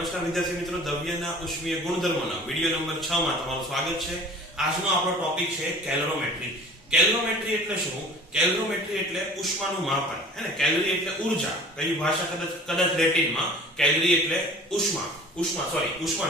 નમસ્કાર વિદ્યાર્થી મિત્રો, દ્રવ્યના ઉષ્મીય ગુણધર્મોના વિડિયો નંબર 6 માં તમારું સ્વાગત છે. આજનો આપણો ટોપિક છે કેલરીમેટ્રી. કેલરીમેટ્રી એટલે શું? કેલરીમેટ્રી એટલે ઉષ્માનું માપન. હે ને, કેલરી એટલે ઊર્જા. કઈ ભાષા કદાચ લેટિનમાં કેલરી એટલે ઉષ્મા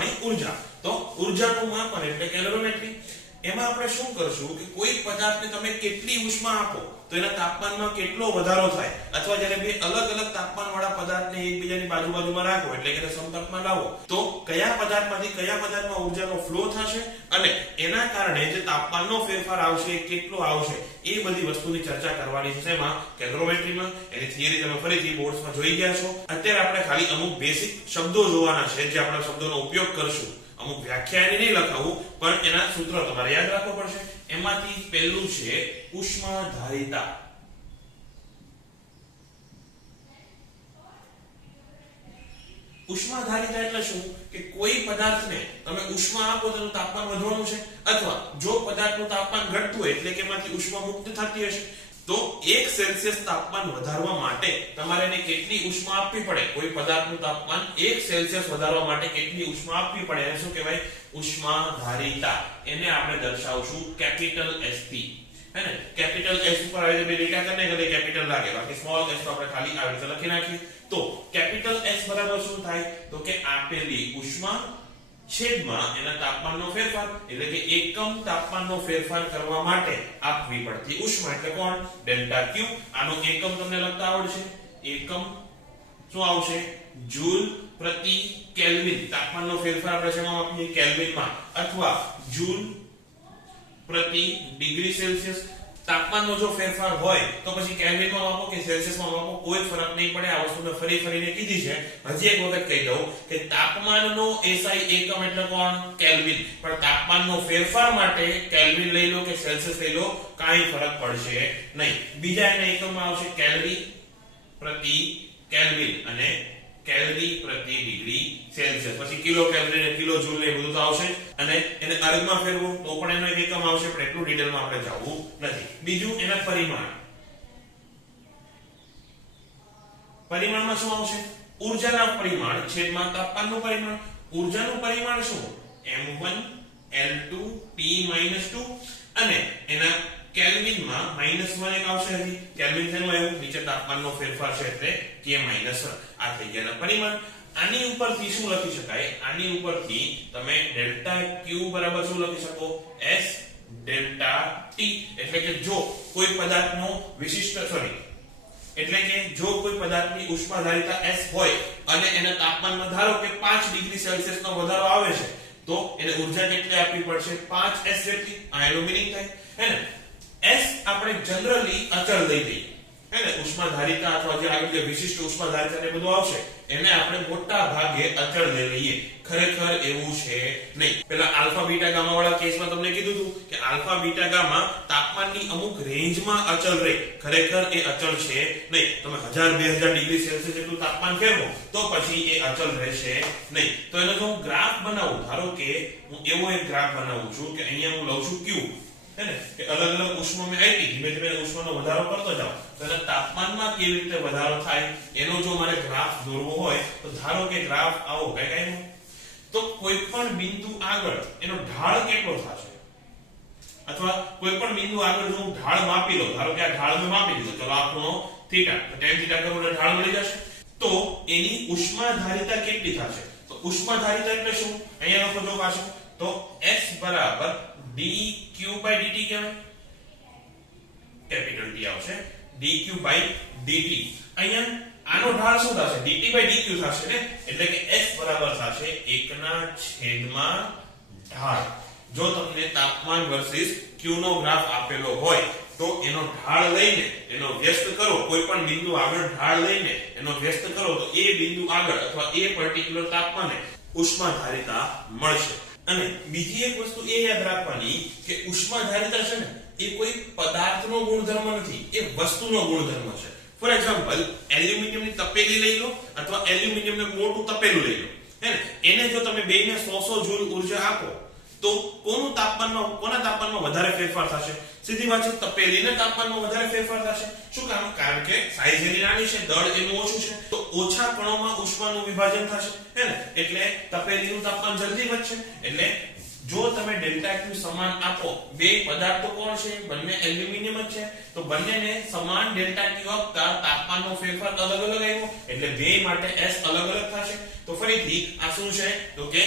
નહીં ઊર્જા. તો ઊર્જાનું માપન એટલે કેલરીમેટ્રી. એમાં આપણે શું કરશું કે કોઈ પદાર્થને તમે કેટલી ઉષ્મા આપો તો એના તાપમાનમાં કેટલો વધારો થાય, અથવા જ્યારે બે અલગ અલગ તાપમાનવાળા પદાર્થને એકબીજાની બાજુમાં રાખો એટલે કે સંપર્કમાં લાવો તો કયા પદાર્થમાંથી કયા પદાર્થમાં ઊર્જાનો ફ્લો થશે અને એના કારણે જે તાપમાનનો ફેરફાર આવશે કેટલો આવશે એ બધી વસ્તુની ચર્ચા કરવાની છે. એમાં કેલરીમેટ્રીમાં એની થિયરી તમે ફરીથી બોર્ડ્સમાં જોઈ ગયા છો. અત્યારે આપણે ખાલી અમુક બેસિક શબ્દો જોવાના છે જે આપણે શબ્દોનો ઉપયોગ કરશું. અમુક વ્યાખ્યાને નહીં લખાવું પણ એના સૂત્રો તમારે યાદ રાખવું પડશે. એમાંથી પહેલું છે ઉષ્માધારિતા. ઉષ્માધારિતા એટલે શું કે કોઈ પદાર્થને તમે ઉષ્મા આપો તો તેનું તાપમાન વધવાનું છે, અથવા જો પદાર્થનું તાપમાન ઘટતું હોય એટલે કે એમાંથી ઉષ્મા મુક્ત થતી હશે તો 1 સેલ્સિયસ તાપમાન વધારવા માટે તમારે એને કેટલી ઉષ્મા આપવી પડે. કોઈ પદાર્થનું તાપમાન 1 સેલ્સિયસ વધારવા માટે કેટલી ઉષ્મા આપવી પડે એને શું કહેવાય? ઉષ્માધારિતા. એને આપણે દર્શાવશું કેપિટલ S થી. હે ને, કેપિટલ S ઉપર આવી બે લીટા કરને એટલે કેપિટલ લાગે, બાકી સ્મોલ s તો આપણે ખાલી આવી રીતે લખી નાખીએ. તો કેપિટલ S બરાબર શું થાય? તો કે આપેલી ઉષ્મા છેદમાં એના તાપમાનનો ફેરફાર, એટલે કે એકમ તાપમાનનો ફેરફાર કરવા માટે આપવી પડતી ઉષ્મા એટલે કોણ? Delta Q. આનો એકમ તમને લખતા આવડશે. એકમ શું આવશે? જૂલ પ્રતિ કેલ્વિન. તાપમાનનો ફેરફાર આપણે શેમાં આપીએ? કેલ્વિનમાં. અથવા જૂલ પ્રતિ ડિગ્રી સેલ્સિયસ. તાપમાનનો જો ફેરફાર હોય તો પછી કેલ્વિનમાં માપો કે સેલ્સિયસમાં માપો કોઈ ફરક નહીં પડે. આ વસ્તુ મેં ફરીને કીધી છે. હજી એક વખત કહી દઉં કે તાપમાનનો SI એકમ એટલે કોણ? કેલ્વિન. પણ તાપમાનનો ફેરફાર માટે કેલ્વિન લઈ લો કે સેલ્સિયસ લઈ લો, કાંઈ ફરક પડશે નહીં. બીજા એના એકમમાં આવશે કેલરી પ્રતિ કેલ્વિન અને કેલરી પ્રતિ ડિગ્રી સેલ્સિયસ. પછી કિલો કેલરી ને કિલો જૂલ ને બધું તો આવશે અને એને વર્ગમાં ફેરવો તો પણ એનો એક એકમ આવશે, પણ એટલું ડિટેલમાં આપણે જવું નથી. બીજું એના પરિમાણ. પરિમાણમાં શું આવશે? ઊર્જાના પરિમાણ છેદમાં તાપમાનનું પરિમાણ. ઊર્જાનું પરિમાણ શું? m1 l2 t-2 અને એના કેલ્વિનમાં -1 એક આવશે. હજી કેલ્વિન થેનું આવ્યું, નીચે તાપમાનનો ફેરફાર છે એટલે k-1. આ થઈ ગયા પરિમાણ. આની ઉપરથી શું લખી શકાય? આની ઉપરથી તમે ડેલ્ટા Q બરાબર શું લખી શકો? S delta T. એટલે કે જો કોઈ પદાર્થનો એટલે કે જો કોઈ પદાર્થની ઉષ્માધારિતા S હોય અને એના તાપમાનમાં ધારો કે 5 ડિગ્રી સેલ્સિયસ નો વધારો આવે છે તો એને ઊર્જા કેટલી આપવી પડશે? 5s જેટલી. આ એનો મીનિંગ થાય. હે ને, S આપણે જનરલી અચળ લઈ લઈએ. હે ને, ઉષ્માધારિતા અથવા જે આગળ જે વિશિષ્ટ ઉષ્માધારિતા ને બધું આવશે એને આપણે મોટા ભાગે અચળ લઈ લઈએ. ખરેખર એવું છે નહીં. પેલા આલ્ફા બીટા ગામા વાળા કેસમાં તમને કીધું હતું કે આલ્ફા બીટા ગામા તાપમાનની અમુક રેન્જમાં અચળ રહે. ખરેખર એ અચળ છે નહીં. તમે 1000-2000 ડિગ્રી સેલ્સિયસ જેટલું તાપમાન ફેરવો તો પછી એ અચળ રહેશે નહીં. તો એનો જો હું ગ્રાફ બનાવું, ધારો કે હું એવો એક ગ્રાફ બનાવું છું કે અહીંયા હું લઉં છું Q. હે ને, કે અલગ અલગ ઉષ્મા મેં આપી, ધીમે ધીમે ઉષ્માનો વધારો કરતો જાઉં તો એના તાપમાનમાં કેવી રીતે વધારો થાય એનો જો મારે ગ્રાફ દોરવો હોય તો ધારો કે ગ્રાફ આવો કઈ તો કોઈ પણ બિંદુ આગળ એનો ઢાળ કેટલો થશે, અથવા કોઈ પણ બિંદુ આગળ જો હું ઢાળ માપી લઉં, ધારો કે આ ઢાળ મેં માપી લીધો, ચલો આ ખૂણો θ, તો tan θ કરું એટલે ઢાળ મળી જશે. તો એની ઉષ્માધારિતા કેટલી થશે? તો ઉષ્માધારિતા એટલે શું? અહીંયા લખો જો પાછું તો S બરાબર dq/dt કહેવાય. કેપિટલ T આવશે. dq/dt. અહીંયા આનો ઢાળ શું થશે? dt/dq થશે ને, એટલે કે S બરાબર થશે 1/ઢાળ. જો તમને તાપમાન વર્સિસ q નો ગ્રાફ આપેલો હોય તો એનો ઢાળ લઈને એનો વ્યસ્ત કરો, કોઈ પણ બિંદુ આગળ ઢાળ લઈને એનો વ્યસ્ત કરો તો એ બિંદુ આગળ અથવા એ પર્ટિક્યુલર તાપમાને ઉષ્માધારિતા મળશે. અને બીજી એક વસ્તુ એ યાદ રાખવાની કે ઉષ્માધારિતા છે ને એ કોઈ પદાર્થનો ગુણધર્મ નથી, એ વસ્તુનો ગુણધર્મ છે. ફોર એક્ઝામ્પલ, એલ્યુમિનિયમની તપેલી લઈ લો અથવા એલ્યુમિનિયમનું મોટું તપેલું લઈ લો. હે ને, એને જો તમે બેને 100 જૂલ ઊર્જા આપો તો કોના તાપમાનમાં વધારે ફેરફાર થશે? સીધી વાત છે, તપેલીના તાપમાનમાં વધારે ફેરફાર થશે. શું કામ? કારણ કે સાઈઝ એની નાની છે, દળ એનું ઓછું છે, તો ઓછા કણોમાં ઉષ્માનું વિભાજન થશે, હે ને? એટલે તપેલીનું તાપમાન જલ્દી વધશે. એટલે જો તમે ડેલ્ટા ક્યુ સમાન આપો, બે પદાર્થો કોણ છે? બંને એલ્યુમિનિયમ જ છે, તો બંનેને સમાન ડેલ્ટા ક્યુ આપતા તાપમાનનો ફેરફાર અલગ અલગ આવ્યો, એટલે બે માટે S અલગ અલગ થશે. તો ફરીથી આ શું છે? તો કે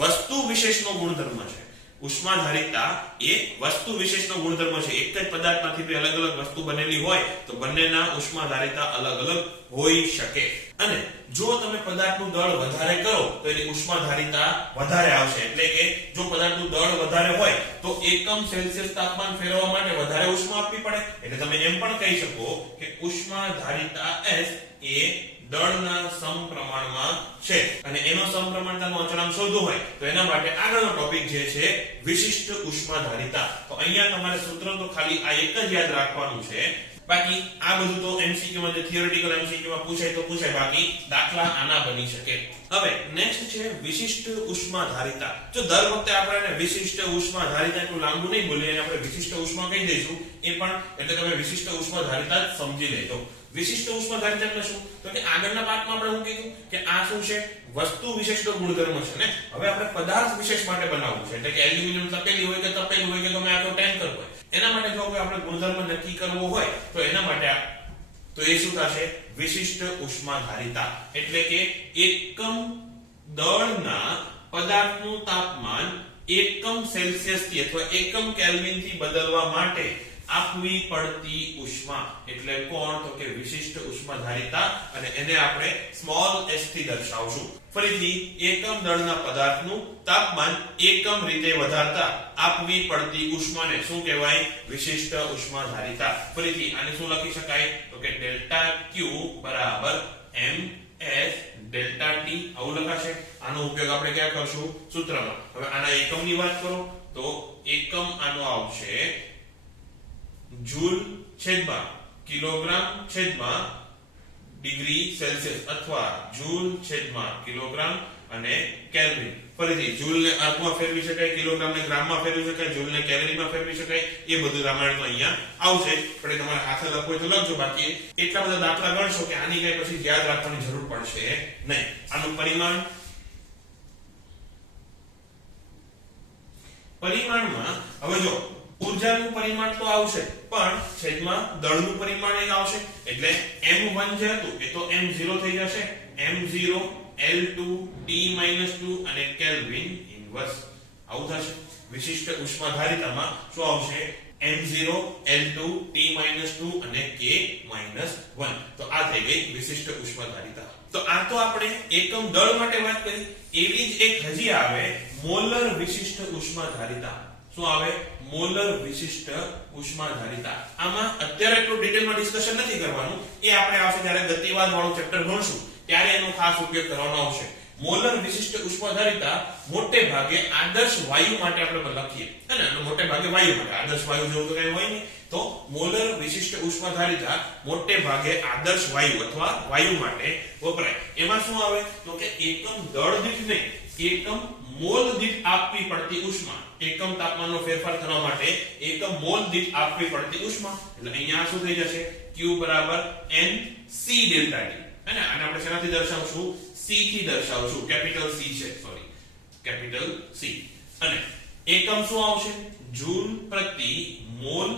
વસ્તુ વિશેષનો ગુણધર્મ છે. ઉષ્માધારિતા એ વસ્તુ વિશેષનો ગુણધર્મ છે. એક જ પદાર્થમાંથી બે અલગ અલગ વસ્તુ બનેલી હોય તો બંનેના ઉષ્માધારિતા અલગ અલગ હોઈ શકે. અને જો તમે પદાર્થનું દળ વધારે કરો તો એની ઉષ્માધારિતા વધારે આવશે. એટલે કે જો પદાર્થનું દળ વધારે હોય તો એકમ સેલ્સિયસ તાપમાન ફેરવવા માટે વધારે ઉષ્મા આપવી પડે. એટલે તમે એમ પણ કહી શકો કે ઉષ્માધારિતા S એ દળના સમપ્રમાણમાં છે. અને એનો સમપ્રમાણતાનો અચળાંક શોધવો હોય તો એના માટે આગળનો ટોપિક જે છે વિશિષ્ટ ઉષ્માધારિતા. તો અહીંયા તમારે સૂત્ર તો ખાલી આ એક જ યાદ રાખવાનું છે. બાકી આ બધું તો એમસીક્યુ માં, જે થિયોરેટિકલ એમસીક્યુ માં પૂછાય તો પૂછાય, બાકી દાખલા આના બની શકે. હવે નેક્સ્ટ છે વિશિષ્ટ ઉષ્માધારિતા. જો દર વખતે આપણે વિશિષ્ટ ઉષ્માધારિતા એટલું લાંબુ નહીં બોલીએ, એને આપણે વિશિષ્ટ ઉષ્મા કહી દઈશું. એ પણ એટલે તમે વિશિષ્ટ ઉષ્માધારિતા જ સમજી લેજો. વિશિષ્ટ ઉષ્માધારિતા એટલે શું? તો કે આગળના પાઠમાં આપણે શું કીધું કે આ શું છે? વસ્તુ વિશેષનો ગુણધર્મ છે ને. હવે આપણે પદાર્થ વિશેષ માટે બનાવવું છે. એટલે કે એલ્યુમિનિયમ તપેલી હોય કે તપેલું હોય કે ગમે આખો ટેન્કર હોય, એના માટે જો આપણે ગુણધર્મ નક્કી કરવો હોય તો એના માટે તો એ શું થશે? વિશિષ્ટ ઉષ્માધારિતા. એટલે કે એકમ દળના પદાર્થનું તાપમાન એકમ સેલ્સિયસ થી અથવા એકમ કેલ્વિન થી બદલવા માટે આપવી પડતી ઉષ્મા એટલે કોણ? તો કે વિશિષ્ટ ઉષ્માધારિતા. અને એને આપણે સ્મોલ s થી દર્શાવશું. ફરીથી એકમ દળના પદાર્થનું તાપમાન એકમ રીતે વધારતા આપવી પડતી ઉષ્માને શું કહેવાય? વિશિષ્ટ ઉષ્માધારિતા. ફરીથી આને શું લખી શકાય? તો કે ડેલ્ટા Q બરાબર ms ડેલ્ટા T આવું લખાશે. આનો ઉપયોગ આપણે ક્યાં કરશું? સૂત્રમાં. હવે આના એકમની વાત કરો તો એકમ આનો આવશે જૂલ છેદમાં કિલોગ્રામ છેદમાં ડિગ્રી સેલ્સિયસ અથવા જૂલ છેદમાં કિલોગ્રામ અને કેલ્વિન. ફરીથી જૂલ ને અર્થમાં ફેરવી શકાય, કિલોગ્રામ ને ગ્રામમાં ફેરવી શકાય, જૂલ ને કેલરીમાં ફેરવી શકાય. એ બધું રામાયણ તો અહીંયા આવશે. પણ તમારે હાથે લખવું હોય તો લખજો. બાકી એટલા બધા દાખલા ગણશો કે આની કઈ પછી યાદ રાખવાની જરૂર પડશે નહીં. આનું પરિમાણમાં હવે જો ઊર્જાનું પરિમાણ તો આવશે, પણ છેદમાં દળનું પરિમાણ એક આવશે. એટલે m1 જે હતું એ તો m0 થઈ જશે. m0 L2 T-2 અને કેલ્વિન ઇન્વર્સ આવું થશે. વિશિષ્ટ ઉષ્માધારિતામાં શું આવશે? m0 L2 T-2 અને K-1. તો આ થઈ ગઈ વિશિષ્ટ ઉષ્માધારિતા. તો આ તો આપણે એકમ દળ માટે વાત કરી. એવી જ એક હજી આવે મોલર વિશિષ્ટ ઉષ્માધારિતા. શું આવે? મોલર વિશિષ્ટ ઉષ્માધારિતા. આમાં અત્યારે એટલું ડિટેલમાં ડિસ્કશન નથી કરવાનું. એ આપણે આવશે જ્યારે ગતિવાદ વાળું ચેપ્ટર ભણશું ત્યારે એનો ખાસ ઉપયોગ કરવાનો આવશે. મોલર વિશિષ્ટ ઉષ્માધારિતા મોટે ભાગે આદર્શ વાયુ માટે આપણે લખીએ, હે ને? મોટે ભાગે વાયુ માટે. આદર્શ વાયુ જેવું તો કઈ હોય નહીં. તો મોલર વિશિષ્ટ ઉષ્માધારિતા મોટે ભાગે આદર્શ વાયુ અથવા વાયુ માટે વપરાય. એમાં શું આવે? તો કે એકમ દળ દીઠ નહીં, એકમ મોલ દીઠ આપવી પડતી ઉષ્મા. એકમ તાપમાનનો ફેરફાર કરવા માટે એકમ મોલ દીઠ આપવી પડતી ઉષ્મા. એટલે અહીંયા શું થઈ જશે? Q બરાબર NC ડેલ્ટા T. અને આને આપણે શેનાથી દર્શાવશું? C થી દર્શાવશું. કેપિટલ C છે, સોરી, કેપિટલ C. અને એકમ શું આવશે? જૂલ પ્રતિ મોલ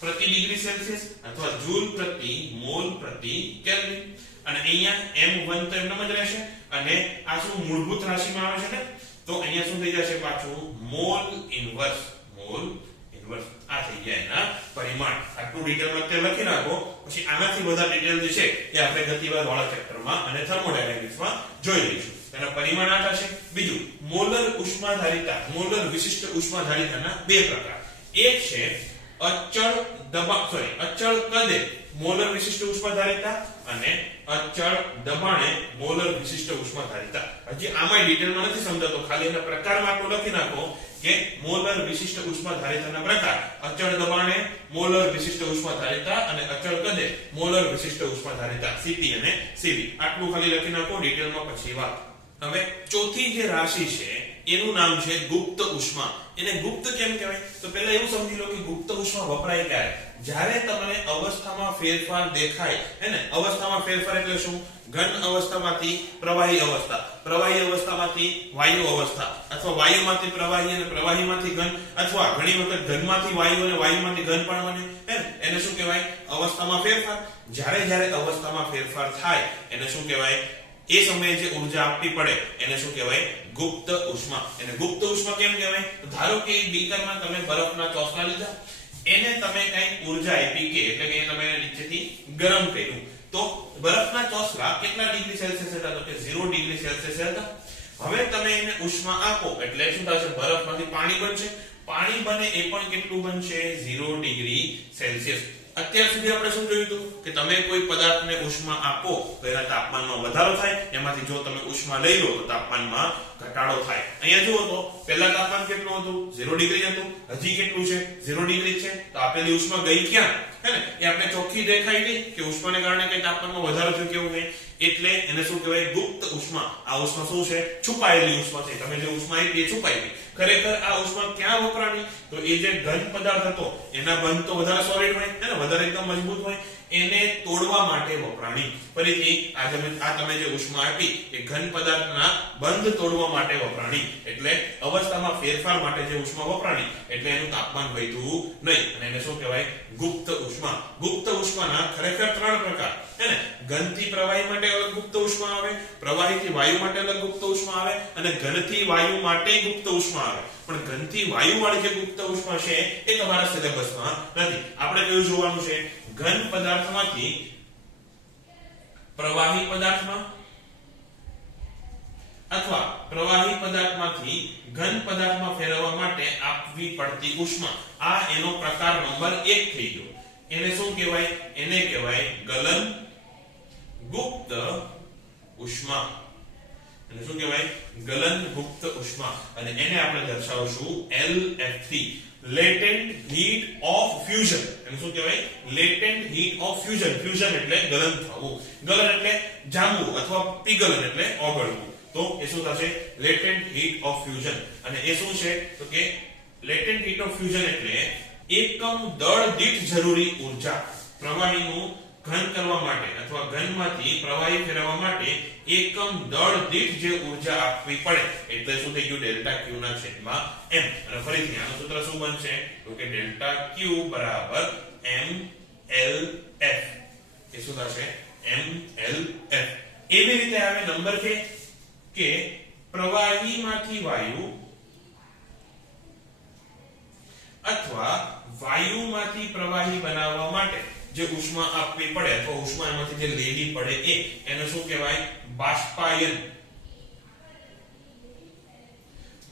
પ્રતિ ડિગ્રી સેલ્સિયસ અથવા જૂલ પ્રતિ મોલ પ્રતિ કેલ્વિન. અને અહીંયા m1 તો એમનામ જ રહેશે. અને આ શું મૂળભૂત રાશિમાં આવે છે ને? તો અહીંયા શું થઈ જશે? પાછું મોલ ઇન્વર્સ. આ થઈ ગયા એના પરિમાણ. આટલું ડિટેલમાં તે લખી નાખો. પછી આનાથી વધારે ડિટેલ જે છે એ આપણે ગતિવાદ વાળા ચેપ્ટરમાં અને થર્મોડાયનેમિક્સમાં જોઈ લઈશું. એના પરિમાણ આ થશે. બીજું મોલર ઉષ્માધારિતા, મોલર વિશિષ્ટ ઉષ્માધારિતાના બે પ્રકાર. એક છે અચળ કદે મોલર વિશિષ્ટ ઉષ્માધારિતા અને અચળ દબાણે મોલર વિશિષ્ટ ઉષ્માધારિતા. હજી આમાં ડિટેલમાં નથી સમજાતો, ખાલી એના પ્રકારમાં આપણે લખી નાખો કે મોલર વિશિષ્ટ ઉષ્માધારિતાના પ્રકાર: અચળ દબાણે મોલર વિશિષ્ટ ઉષ્માધારિતા અને અચળ કદે મોલર વિશિષ્ટ ઉષ્માધારિતા, Cp અને Cv. આટલું ખાલી લખી નાખો, ડિટેલમાં પછી વાત. હવે ચોથી જે રાશિ છે એનું નામ છે ગુપ્ત ઉષ્મા. એને ગુપ્ત કેમ કહેવાય? તો પહેલા એવું સમજી લો કે ગુપ્ત ઉષ્મા વપરાય ક્યારે? જ્યારે તમને અવસ્થામાં ફેરફાર દેખાય, હે ને? અવસ્થામાં ફેરફાર એટલે શું? ઘન અવસ્થામાંથી પ્રવાહી અવસ્થા, પ્રવાહી અવસ્થામાંથી વાયુ અવસ્થા, અથવા વાયુમાંથી પ્રવાહી અને પ્રવાહીમાંથી ઘન, અથવા ઘણી વખત ઘનમાંથી વાયુ અને વાયુમાંથી ઘન પણ બને, હે ને? એને શું કહેવાય? અવસ્થામાં ફેરફાર. જ્યારે અવસ્થામાં ફેરફાર થાય એને શું કહેવાય? એ સમયે જે ઊર્જા આપવી પડે એને શું કહેવાય? ગુપ્ત ઉષ્મા. એને ગુપ્ત ઉષ્મા કેમ કહેવાય? ધારો કે એક બીકરમાં તમે બરફના ચોસલા લીધા, એને તમે કઈ ઊર્જા આપી કે એટલે કે તમે નીચેથી ગરમ કર્યું, તો બરફના ચોસલા કેટલા ડિગ્રી સેલ્સિયસ હતા? તો કે 0 ડિગ્રી સેલ્સિયસ હતા. હવે તમે એને ઉષ્મા આપો એટલે શું થશે? બરફમાંથી પાણી બનશે. પાણી બને એ પણ કેટલું બનશે? 0 ડિગ્રી સેલ્સિયસ. અત્યાર સુધી આપણે શું જોયું હતું કે તમે કોઈ પદાર્થને ઉષ્મા આપો તો એના તાપમાનમાં વધારો થાય, એમાંથી જો તમે ઉષ્મા લઈ લો તો તાપમાનમાં ઘટાડો થાય. અહીંયા જુઓ તો પહેલા તાપમાન કેટલું હતું? 0 ડિગ્રી હતું. હજી કેટલું છે? 0 ડિગ્રી છે. તો આપેલી ઉષ્મા ગઈ ક્યાં? હે ને? એ આપણે ચોખ્ખી દેખાય નહીં કે ઉષ્માને કારણે કઈ તાપમાનમાં વધારો થયો કેવું નહીં. એટલે એને શું કહેવાય? ગુપ્ત ઉષ્મા. આ ઉષ્મા શું છે? છુપાયેલી ઉષ્મા છે. તમે જે ઉષ્મા આપી એ છુપાઈ ગઈ. ખરેખર આ ઉષ્મા ક્યાં વપરાણી? તો એ જે ઘન પદાર્થ હતો એના બંધ તો વધારે સોલિડ હોય, હે ને? વધારે એકદમ મજબૂત હોય, એને તોડવા માટે વપરાણી. ફરીથી આ તમે જે ઉષ્મા આપી એ ઘન પદાર્થના બંધ તોડવા માટે વપરાણી. એટલે અવસ્થામાં ફેરફાર માટે જે ઉષ્મા વપરાણી એટલે એનું તાપમાન વધ્યું નહીં, અને એને શું કહેવાય? ગુપ્ત ઉષ્મા. ગુપ્ત ઉષ્માના ખરેખર 3 પ્રકાર, હે ને? ઘનથી પ્રવાહી માટે અલગ ગુપ્ત ઉષ્મા આવે, પ્રવાહીથી વાયુ માટે અલગ ગુપ્ત ઉષ્મા આવે, અને ઘનથી વાયુ માટે ગુપ્ત ઉષ્મા આવે. પણ ઘનથી વાયુ વાળી જે ગુપ્ત ઉષ્મા છે એ તમારા સિલેબસમાં નથી. આપણે કયું જોવાનું છે? ઘન પદાર્થમાંથી પ્રવાહી પદાર્થમાં અથવા પ્રવાહી પદાર્થમાંથી ઘન પદાર્થમાં ફેરવવા માટે આપવી પડતી ઉષ્મા. આ એનો પ્રકાર નંબર 1 થઈ ગયો. એને શું કહેવાય? એને કહેવાય ગલન ગુપ્ત ઉષ્મા. એને શું કહેવાય? ગલન ગુપ્ત ઉષ્મા. અને એને આપણે દર્શાવશું LFT, લેટેન્ટ હીટ ઓફ ફ્યુઝન. એને શું કહેવાય? લેટેન્ટ હીટ ઓફ ફ્યુઝન. ફ્યુઝન એટલે ગલન થવું, ગલન એટલે જામવું, અથવા પીગલન એટલે ઓગળવું. તો એ શું થશે? લેટેન્ટ હીટ ઓફ ફ્યુઝન. અને એ શું છે? તો કે લેટેન્ટ હીટ ઓફ ફ્યુઝન એટલે એકમ દળ દીઠ જરૂરી ઊર્જા. પ્રવાહીનું ઘન કરવા માટે અથવા ઘનમાંથી પ્રવાહી ફેરવવા માટે એકમ દળ દીઠ જે ઊર્જા આપવી પડે એટલે શું થઈ ગયું? ડેલ્ટા Q ના છેદમાં m. અને ફરીથી આનું સૂત્ર શું બનશે? તો કે ડેલ્ટા Q બરાબર mLF. એ શું થશે? mLF. એવી રીતે આવે નંબર 2 કે પ્રવાહીમાંથી વાયુ અથવા વાયુમાંથી પ્રવાહી બનાવવા માટે જે ઉષ્મા આપવી પડે અથવા ઉષ્મા એમાંથી જે લેવી પડે એને શું કહેવાય? બાષ્પાયન.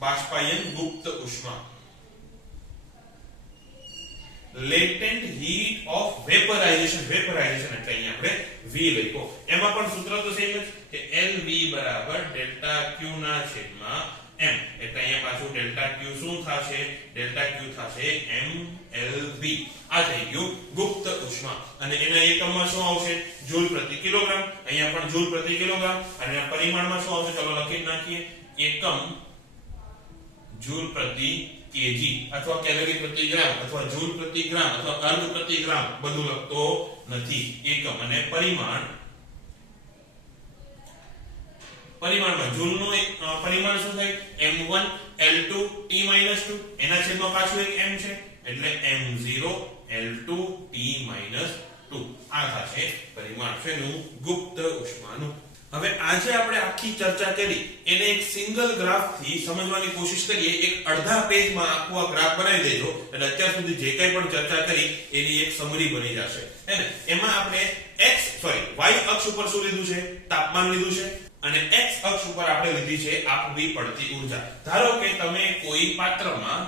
બાષ્પાયન ગુપ્ત ઉષ્મા. લેટેન્ટ હીટ ઓફ વેપરાઇઝેશન. વેપરાઇઝેશન એટલે અહીંયા આપણે V લખ્યો. એમાં પણ સૂત્ર તો સેમ જ કે LV બરાબર ડેલ્ટા Q ના છેદમાં m. એટલે અહીંયા પાછું ડેલ્ટા Q શું થશે? ડેલ્ટા Q થશે mLV. આ થઈ ગયું ગુપ્ત ઉષ્મા. અને એના એકમમાં શું આવશે? જૂલ પ્રતિ કિલોગ્રામ. અહીંયા પણ જૂલ પ્રતિ કિલોગ્રામ. અને પરિમાણમાં શું આવશે? ચલો લખી નાખીએ. એકમ જૂલ પ્રતિ કેજી અથવા કેલરી પ્રતિ ગ્રામ અથવા જૂલ પ્રતિ ગ્રામ અથવા અર્ધ પ્રતિ ગ્રામ બધું લખતો નથી. એકમ અને પરિમાણ. પરિમાણમાં જૂલનું એક પરિમાણ શું થાય? m1 l2 t-2. એના છેદમાં પાછું એક m છે એટલે m0 l2 t-2. આ થશે પરિમાણ શેનું? ગુપ્ત ઉષ્માનું. હવે આજે આપણે આખી ચર્ચા કરી એને એક સિંગલ ગ્રાફ થી સમજવાની કોશિશ કરીએ. એક અડધા પેજમાં આખો આ ગ્રાફ બનાવી દેજો એટલે અત્યાર સુધી જે કંઈ પણ ચર્ચા કરી એની એક સમરી બની જશે, હે ને? એમાં આપણે y અક્ષ ઉપર શું લીધું છે? તાપમાન લીધું છે. અને x અક્ષ ઉપર આપણે લીધી છે આપવી પડતી ઊર્જા. ધારો કે તમે કોઈ પાત્રમાં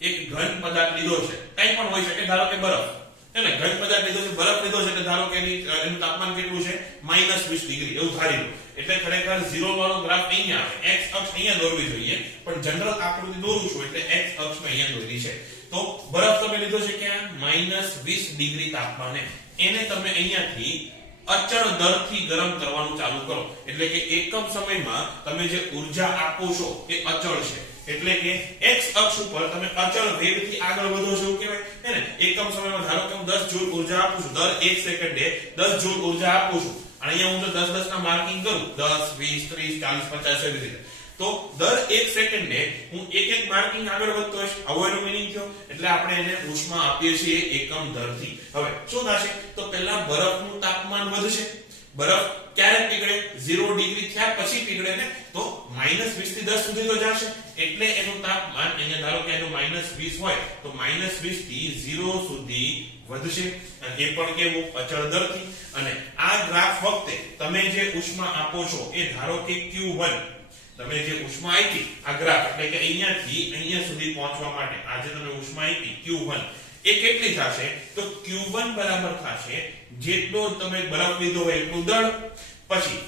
એક ઘન પદાર્થ લીધો છે, કંઈ પણ હોઈ શકે, ધારો કે બરફ, હે ને? ઘન પદાર્થ લીધો છે, બરફ લીધો છે, એટલે ધારો કે એનું તાપમાન કેટલું છે? -20 ડિગ્રી એવું ધારી લો. એટલે ખરેખર 0 વાળો ગ્રાફ અહીંયા આવે, x અક્ષ અહીંયા દોરવી જોઈએ, પણ જનરલ આકૃતિ દોરું છું એટલે x અક્ષ મેં અહીંયા દોરી છે. તો બરફ તમે લીધો છે ક્યાં? -20 ડિગ્રી તાપમાને. એને તમે અહીંયાથી અચળ દરથી ગરમ કરવાનું ચાલુ કરો એટલે કે એકમ સમયમાં તમે જે ઊર્જા આપો છો એ અચળ છે એટલે કે x અક્ષ ઉપર તમે અચળ વેગથી આગળ વધો છો એવું કહેવાય હે ને એકમ સમયમાં ધારો કે હું 10 જૂલ ઊર્જા આપું છું દર 1 સેકન્ડે 10 જૂલ ઊર્જા આપું છું અને અહીંયા હું જો 10 ના માર્કિંગ કરું 10 20 30 40 50 એવી રીતે તો દર 1 સેકન્ડે હું એક માર્કિંગ આગળ વધતો હશે આવો એનો મીનિંગ થયો એટલે આપણે એને ઉષ્મા આપીએ છીએ એકમ દરથી હવે શું થશે તો પહેલા બરફનું તાપમાન વધશે બરફ ક્યારે પીગળે 0 ડિગ્રી થયા પછી પીગળે ને તો -20 થી 10 સુધી તો જશે એટલે એનું તાપમાન અહીંયા ધારો કે એનું -20 હોય તો -20 થી 0 સુધી વધશે અને એ પણ કેવું અચળ દરથી અને આ ગ્રાફ વખતે તમે જે ઉષ્મા આપો છો એ ધારો કે Q1 તમે જે ઉષ્મા આપી આ ગ્રાફ એટલે કે અહીંયાથી અહીંયા સુધી પહોંચવા માટે આ જે તમે ઉષ્મા આપી Q1 એ કેટલી થશે તો Q1 બરાબર થશે જેટલો તમે બરફ લીધો હોય એટલું દળ પછી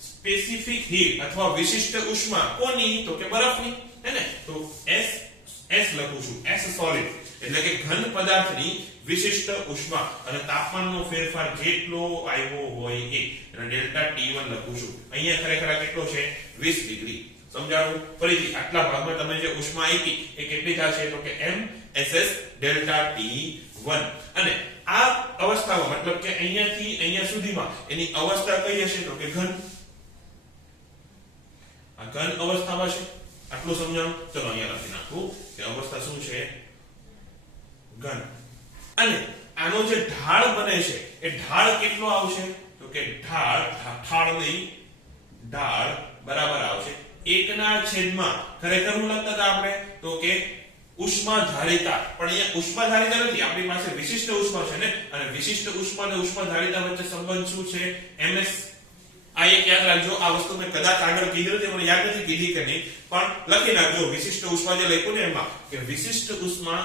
સ્પેસિફિક હીટ અથવા વિશિષ્ટ ઉષ્મા કોની તો કે બરફની હે ને તો S લખું છું S સોલિડ એટલે કે ઘન પદાર્થની વિશિષ્ટ ઉષ્મા અને તાપમાનનો ફેરફાર જેટલો આવ્યો હોય એ એટલે ડેલ્ટા T1 લખું છું અહીંયા ખરેખર કેટલો છે 20 ડિગ્રી સમજાણું ફરીથી આટલા ભાગમાં તમે જે ઉષ્મા આપી એ કેટલી થશે તો કે mss ડેલ્ટા T1 અને આ અવસ્થામાં મતલબ કે અહીંયાથી અહીંયા સુધીમાં એની અવસ્થા કઈ હશે તો કે ઘન આ ઘન અવસ્થામાં છે આટલું સમજાણું ચલો અહીંયા લખી નાખું કે અવસ્થા શું છે ઘન અને આનો જે ઢાળ બને છે એ ઢાળ કેટલો આવશે તો કે ઢાળ નહીં ઢાળ બરાબર આવશે 1/છેદમાં ખરેખર હું લખતા હતા આપણે તો કે ઉષ્માધારિતા પણ અહીંયા ઉષ્માધારિતા નથી આપણી પાસે વિશિષ્ટ ઉષ્મા છે ને અને વિશિષ્ટ ઉષ્મા અને ઉષ્માધારિતા વચ્ચે સંબંધ શું છે ms આ એક યાદ રાખજો આ વસ્તુ મેં કદાચ આગળ કીધી હતી મને યાદ નથી કીધી કે નહીં પણ લખી નાખજો વિશિષ્ટ ઉષ્મા જે લખ્યું ને એમાં કે વિશિષ્ટ ઉષ્મા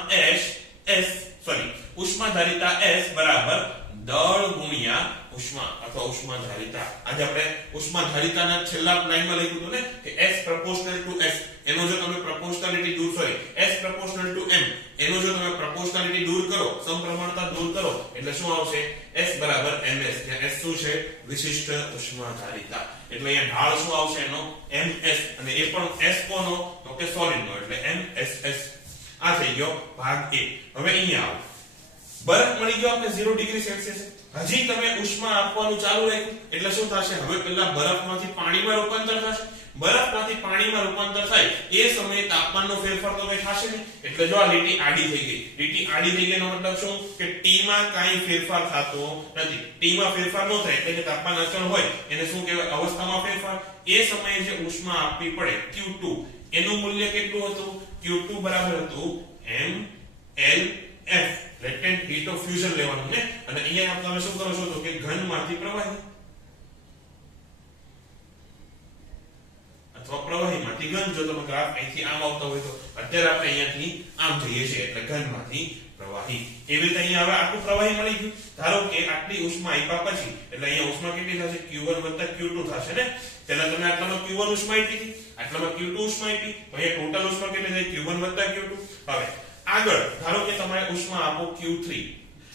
ઉષ્માધારિતા S બરાબર દળ ગુણ્યા ઉષ્મા અથવા ઉષ્માધારિતા આજે આપણે ઉષ્માધારિતાના છેલ્લા લાઈનમાં લખ્યું હતું ને કે S proportional to S એનો જો તમે પ્રોપોર્શનાલિટી દૂર S proportional to M એનો જો તમે પ્રોપોર્શનાલિટી દૂર કરો સમપ્રમાણતા દૂર કરો એટલે શું આવશે S બરાબર ms જ્યાં S શું છે વિશિષ્ટ ઉષ્માધારિતા એટલે અહીંયા ઢાળ શું આવશે એનો ms અને એ પણ S કોનો તો કે સોલિડ નો એટલે mss આ થઈ ગયો ભાગ A હવે અહીંયા આવો બરફ મળી ગયો આપણે 0 ડિગ્રી સેલ્સિયસ હજી તમે ઉષ્મા આપવાનું ચાલુ રાખ્યું એટલે શું થશે હવે પહેલા બરફમાંથી પાણીમાં રૂપાંતર થશે બરફમાંથી પાણીમાં રૂપાંતર થાય એ સમયે તાપમાનનો ફેરફાર તો કઈ થશે નહીં એટલે જો આ લીટી આડી થઈ ગઈ એનો મતલબ શું કે T માં કાઈ ફેરફાર થતો નથી T માં ફેરફાર ન થાય એટલે કે તાપમાન અચળ હોય એને શું કહેવાય અવસ્થામાં ફેરફાર એ સમયે જે ઉષ્મા આપવી પડે Q2 એનું મૂલ્ય કેટલું હતું Q2 બરાબર હતું mLF લેટેન્ટ હીટ ઓફ ફ્યુઝન લેવાનું ને અને અહીંયા તમે શું કરો છો તો કે ઘનમાંથી પ્રવાહી અથવા પ્રવાહીમાંથી ઘન જો તમે ગ્રાફ અહીંથી આમ આવતો હોય તો અત્યારે આપણે અહીંયાથી આમ જઈએ છીએ એટલે ઘનમાંથી પ્રવાહી એવી રીતે અહીંયા હવે આટલું પ્રવાહી મળી ગયું ધારો કે આટલી ઉષ્મા આપ્યા પછી એટલે અહીંયા ઉષ્મા કેટલી થશે Q1 Q2 થશે ને પહેલા તમે આટલામાં Q1 ઉષ્મા આપી હતી આટલામાં Q2 ઉષ્મા આપી તો અહીંયા ટોટલ ઉષ્મા કેટલી થઈ Q1 Q2 હવે આગળ ધારો કે તમારે ઉષ્મા આપો Q3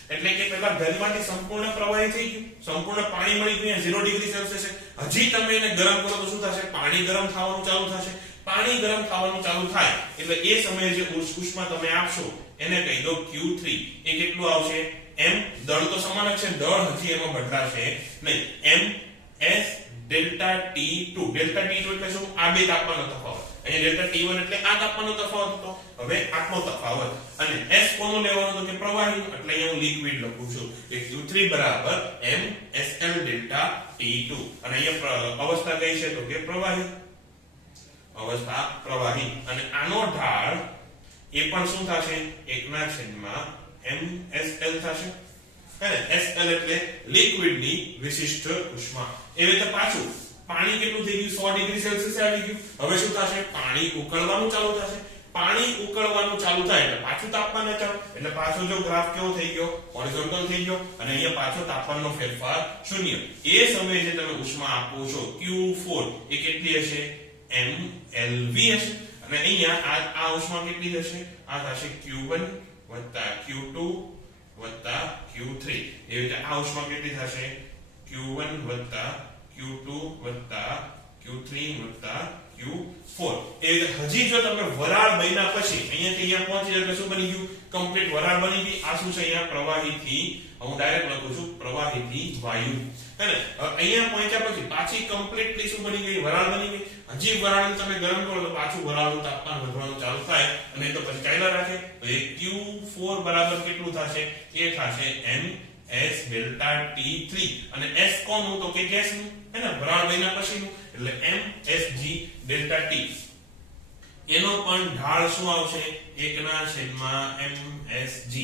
એટલે કે પહેલા ઘનમાંથી સંપૂર્ણ પ્રવાહી થઈ ગયું સંપૂર્ણ પાણી મળી ગયું 0 ડિગ્રી સેલ્સિયસ હજી તમે એને ગરમ કરો તો શું થશે પાણી ગરમ થવાનું ચાલુ થશે પાણી ગરમ થવાનું ચાલુ થાય એટલે એ સમયે જે ઉષ્મા તમે આપશો એને કહી દો Q3 એ કેટલું આવશે m દળ તો સમાન જ છે દળ હજી એમાં બદલાશે નહીં ms ડેલ્ટા T2 એટલે શું આ બે તાપમાનનો તફાવત અહીંયા ડેલ્ટા T1 એટલે આ તાપમાનનો તફાવત હતો હવે આટલો તફાવત અને S કોનો લેવાનો તો કે પ્રવાહી એટલે અહીંયા હું લિક્વિડ લખું છું કે Q3 બરાબર mSL ડેલ્ટા T2 અને અહીંયા અવસ્થા કઈ છે તો કે પ્રવાહી અવસ્થા પ્રવાહી અને આનો ઢાળ એ પણ શું થશે 1/mSL થશે SL એટલે લિક્વિડની વિશિષ્ટ ઉષ્મા એવી રીતે પાછું પાણી કેટલું થઈ ગયું 100 ડિગ્રી સેલ્સિયસ આવી ગયું હવે શું થશે પાણી ઉકળવાનું ચાલુ થશે પાણી ઉકળવાનું ચાલુ થાય એટલે પાછું તાપમાન અચળ એટલે પાછો જો ગ્રાફ કેવો થઈ ગયો હોરિઝોન્ટલ થઈ ગયો અને અહીંયા પાછો તાપમાનનો ફેરફાર શૂન્ય એ સમયે જે તમે ઉષ્મા આપો છો Q4 એ કેટલી હશે mLV હશે અને અહીંયા આ ઉષ્મા કેટલી હશે આ થશે Q1 Q2 Q3 એવી રીતે આ ઉષ્મા કેટલી થશે Q1 વત્તા Q2 વત્તા Q3 વત્તા Q4. એ હજી જો તમે વરાળ બન્યા પછી અહીંયાથી અહીંયા પહોંચી એટલે શું બની ગયું? કમ્પ્લીટ વરાળ બની ગઈ. આ શું છે? અહીંયા પ્રવાહીથી, હું ડાયરેક્ટ લખું છું પ્રવાહીથી વાયુ, હે ને? અહીંયા પહોંચ્યા પછી પાછી કમ્પ્લીટલી શું બની ગઈ? વરાળ બની ગઈ. હજી વરાળને તમે ગરમ કરો તો પાછું વરાળનું તાપમાન વધવાનું ચાલુ થાય અને તો પછી ચાલ્યા રાખે. તો એ Q4 બરાબર કેટલું થશે? એ થશે ms ડેલ્ટા T3. અને S કોનું? તો કે ગેસનું, હે ને? વરાળ બન્યા પછીનું એટલે msg ડેલ્ટા T. એનો પણ ઢાળ શું આવશે? 1/msg.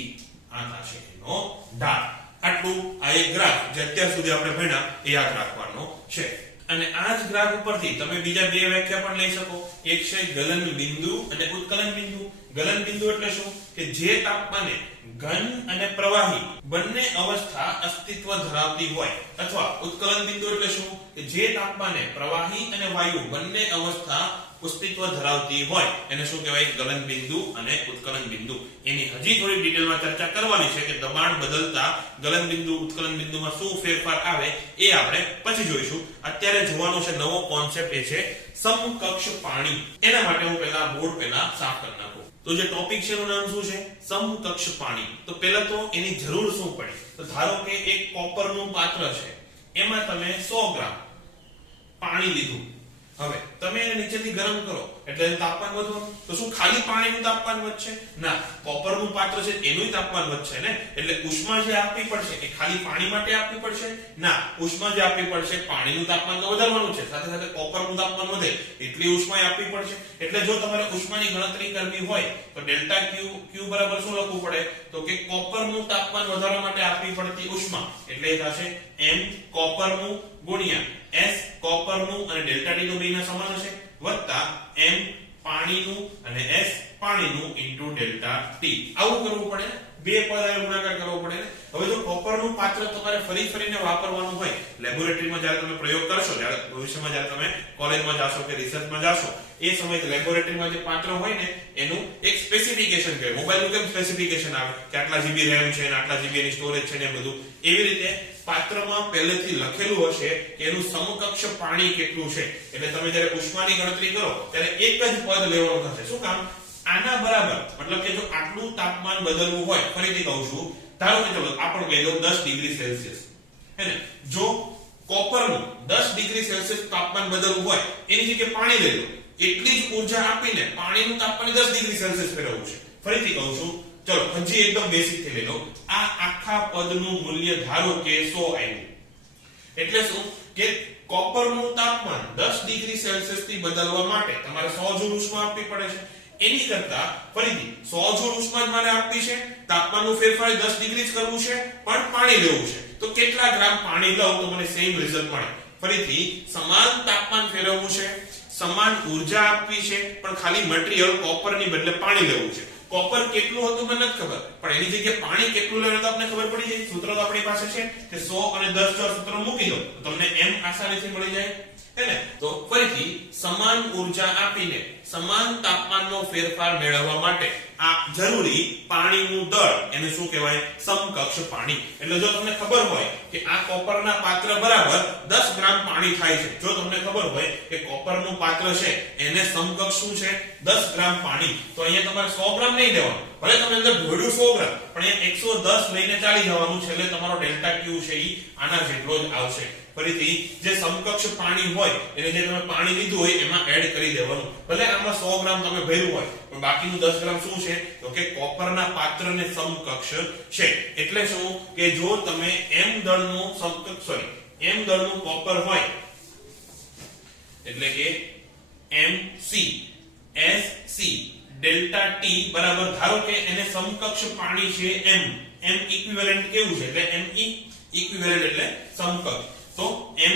આ થશે એનો ઢાળ. આટલું આ એક ગ્રાફ જે અત્યાર સુધી આપણે ભણ્યા એ યાદ રાખવાનો છે. અને આ જ ગ્રાફ ઉપરથી તમે બીજા બે વ્યાખ્યા પણ લઈ શકો. એક છે ગલન બિંદુ અને ઉત્કલન બિંદુ. ગલન બિંદુ એટલે શું? કે જે તાપમાને ઘન અને પ્રવાહી બંને અવસ્થા અસ્તિત્વ ધરાવતી હોય, અથવા ઉત્કલન બિંદુ એટલે શું? કે જે તાપમાને પ્રવાહી અને વાયુ બંને અવસ્થા અસ્તિત્વ ધરાવતી હોય એને શું કહેવાય? ગલન બિંદુ અને ઉત્કલન બિંદુ. એની હજી થોડી ડિટેલમાં ચર્ચા કરવાની છે કે દબાણ બદલતા ગલન બિંદુ ઉત્કલન બિંદુમાં શું ફેરફાર આવે એ આપણે પછી જોઈશું. અત્યારે જોવાનો છે નવો કોન્સેપ્ટ, એ છે સમકક્ષ પાણી. એના માટે હું પહેલા બોર્ડ સાફ કરી નાખું. તો જે ટોપિક છે એનું નામ શું છે? સમકક્ષ પાણી. તો પહેલા તો એની જરૂર શું પડે? તો ધારો કે એક કોપરનું પાત્ર છે, એમાં તમે 100 ગ્રામ પાણી લીધું. હવે તમે એને નીચેથી ગરમ કરો એટલે એનું તાપમાન વધવાનું. તો શું ખાલી પાણીનું તાપમાન વધશે? ના, કોપરનું પાત્ર છે એનું તાપમાન વધશે ને. એટલે ઉષ્મા જે આપવી પડશે એ ખાલી પાણી માટે આપવી પડશે? ના, ઉષ્મા જે આપવી પડશે પાણીનું તાપમાન તો વધારવાનું છે, સાથે સાથે કોપરનું તાપમાન વધે એટલી ઉષ્મા આપવી પડશે. એટલે જો તમારે ઉષ્માની ગણતરી કરવી હોય તો ડેલ્ટા Q બરાબર શું લખવું પડે? તો કે કોપરનું તાપમાન વધારવા માટે આપવી પડતી ઉષ્મા એટલે એ થશે m કોપરનું ગુણ્યા S કોપરનું અને ડેલ્ટા T નું બેના સમાન હશે વત્તા m પાણીનું અને S પાણીનું ઇન્ટુ ડેલ્ટા T. આવું કરવું પડે ને, બે પદ ગુણાકાર કરવો પડે ને. હવે જો કોપરનું પાત્ર તમારે ફરીને વાપરવાનું હોય લેબોરેટરીમાં, જ્યારે તમે પ્રયોગ કરશો, જ્યારે ભવિષ્યમાં જ્યારે તમે કોલેજમાં જાશો કે રિસર્ચમાં જાશો, એ સમયે લેબોરેટરીમાં જે પાત્ર હોય ને એનું એક સ્પેસિફિકેશન કહેવાય. મોબાઈલનું કેમ સ્પેસિફિકેશન આવે કે આટલા GB RAM છે ને આટલા GB ની સ્ટોરેજ છે ને બધું, એવી રીતે પાત્રમાં પહેલેથી લખેલું હશે કે એનું સમકક્ષ પાણી કેટલું છે. એટલે તમે જ્યારે ઉષ્માની ગણતરી કરો ત્યારે એક જ પદ લેવાનું થશે. શું કામ? આના બરાબર, મતલબ કે જો આટલું તાપમાન બદલવું હોય, ફરીથી કહું છું, ધારો કે ચલો આપણે કહી દો 10 ડિગ્રી સેલ્સિયસ, હે ને? જો કોપરનું 10 ડિગ્રી સેલ્સિયસ તાપમાન બદલવું હોય એની જગ્યાએ પાણી લઈ લો, એટલી જ ઊર્જા આપીને પાણીનું તાપમાન 10 ડિગ્રી સેલ્સિયસ ફેરવવું છે. ફરીથી કહું છું, ચલો હજી એકદમ બેસિક થી લઈ લો. આ આખા પદનું મૂલ્ય ધારો કે 100 આવ્યું. એટલે શું કે કોપરનું તાપમાન 10 ડિગ્રી સેલ્સિયસ થી બદલવા માટે તમારે 100 જૂલ ઉષ્મા આપવી પડે છે. એની કરતા ફરીથી 100 જૂલ ઉષ્મા જ મારે આપવી છે, તાપમાનનું ફેરફાર 10 ડિગ્રી જ કરવું છે, પણ પાણી લેવું છે. તો કેટલા ગ્રામ પાણી લઉં તો મને સેમ રિઝલ્ટ મળે? ફરીથી સમાન તાપમાન ફેરવવું છે, સમાન ઊર્જા આપવી છે, પણ ખાલી મટીરીયલ કોપરની બદલે પાણી લેવું છે. કોપર કેટલું હતું મને નથી ખબર, પણ એની જગ્યાએ પાણી કેટલું લેવું તો આપણે ખબર પડી જાય. સૂત્ર તો આપણી પાસે છે કે 100 અને 10 જો સૂત્ર મૂકી દો તો તમને m આસાનીથી મળી જાય, હે ને? તો ફરીથી સમાન ઊર્જા આપીને સમાન તાપમાનનો ફેરફાર મેળવવા માટે આ જરૂરી પાણીનું દળ એને શું કહેવાય? સમકક્ષ પાણી. એટલે જો તમને ખબર હોય કે આ કોપરના પાત્ર બરાબર 10 ગ્રામ પાણી થાય છે, જો તમને ખબર હોય કે કોપરનું પાત્ર છે એને સમકક્ષ શું છે? 10 ગ્રામ પાણી, તો અહીંયા તમારે 100 ગ્રામ નહીં લેવાનું. ભલે તમે અંદર ઢોળ્યું 100 ગ્રામ, પણ અહીંયા 110 લઈને ચાલી જવાનું છે. એટલે તમારો ડેલ્ટા Q છે ઈ આના જેટલો જ આવશે. ફરીથી જે સમકક્ષ પાણી હોય એને જે તમે પાણી લીધું હોય એમાં એડ કરી દેવાનું. ભલે આમાં 100 ગ્રામ તમે ભર્યું હોય પણ બાકીનું 10 ગ્રામ શું છે? તો કે કોપરના પાત્રને સમકક્ષ છે. એટલે શું કે જો તમે m દળનું સમકક્ષ m દળનું કોપર હોય એટલે કે mc sc ડેલ્ટા T બરાબર, ધારો કે એને સમકક્ષ પાણી છે m ઇક્વિવેલન્ટ કેવું છે? એટલે me ઇક્વિવેલન્ટ એટલે સમકક્ષ. તો me